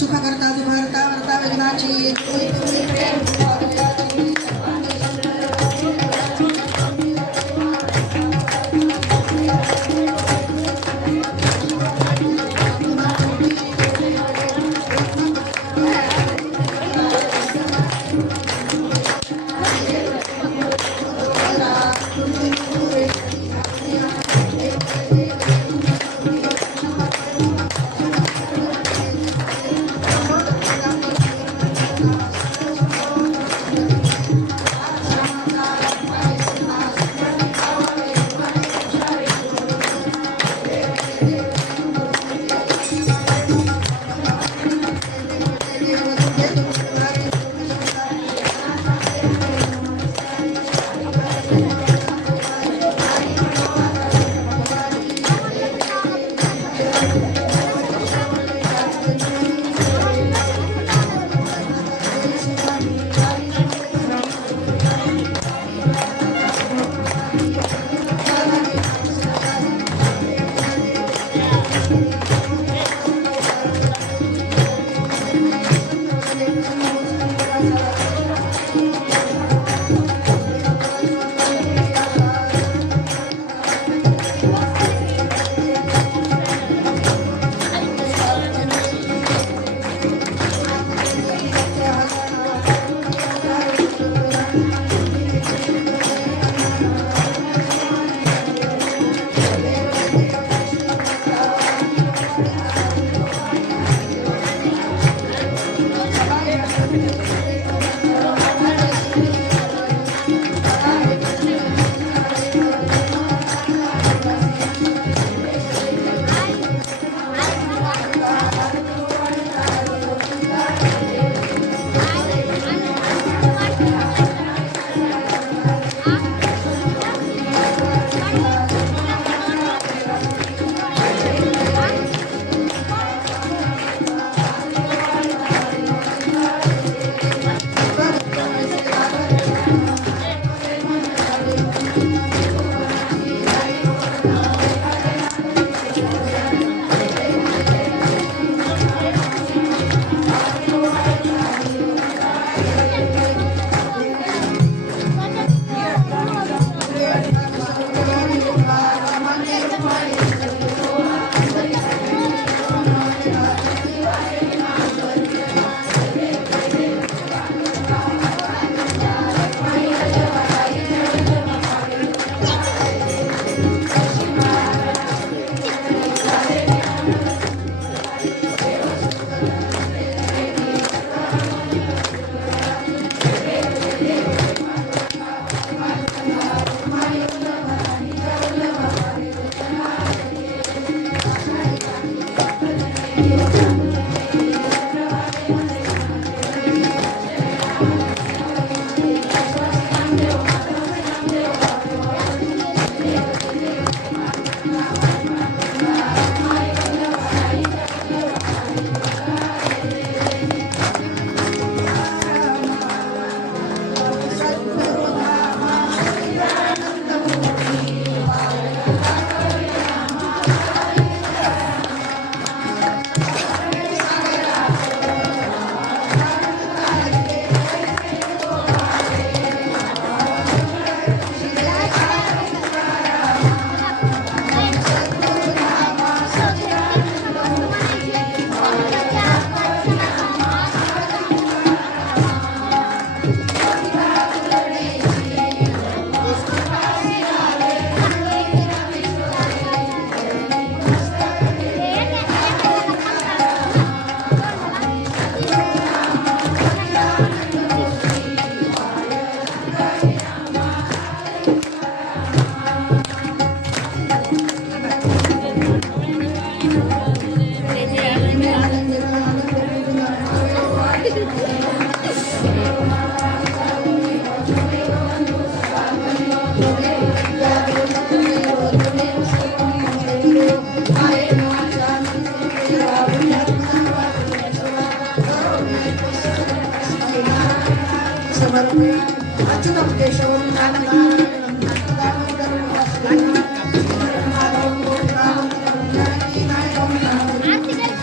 सुख करता दुभरता वर्ता विघ्नाची तुम्ही तुम्ही प्रेम भाग्याची.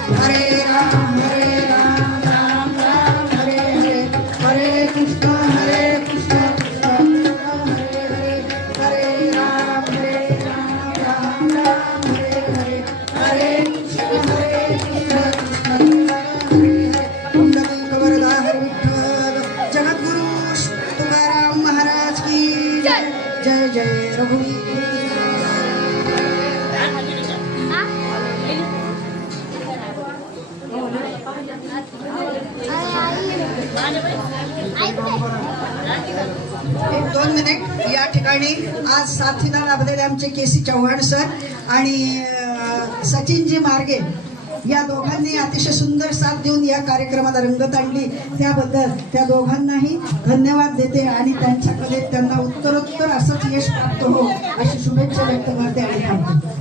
Hare Ram, Hare Ram. एक 2 मिनिट. या ठिकाणी आज साथीला लाभलेले आमचे केसी चव्हाण सर आणि सचिनजी मार्गे या दोघांनी अतिशय सुंदर साथ देऊन या कार्यक्रमाला रंगत आणली. त्याबद्दल त्या दोघांनाही धन्यवाद देते आणि त्यांच्या कलेत त्यांना उत्तरोत्तर असंच यश प्राप्त हो अशी शुभेच्छा व्यक्त करते आणि थांबते.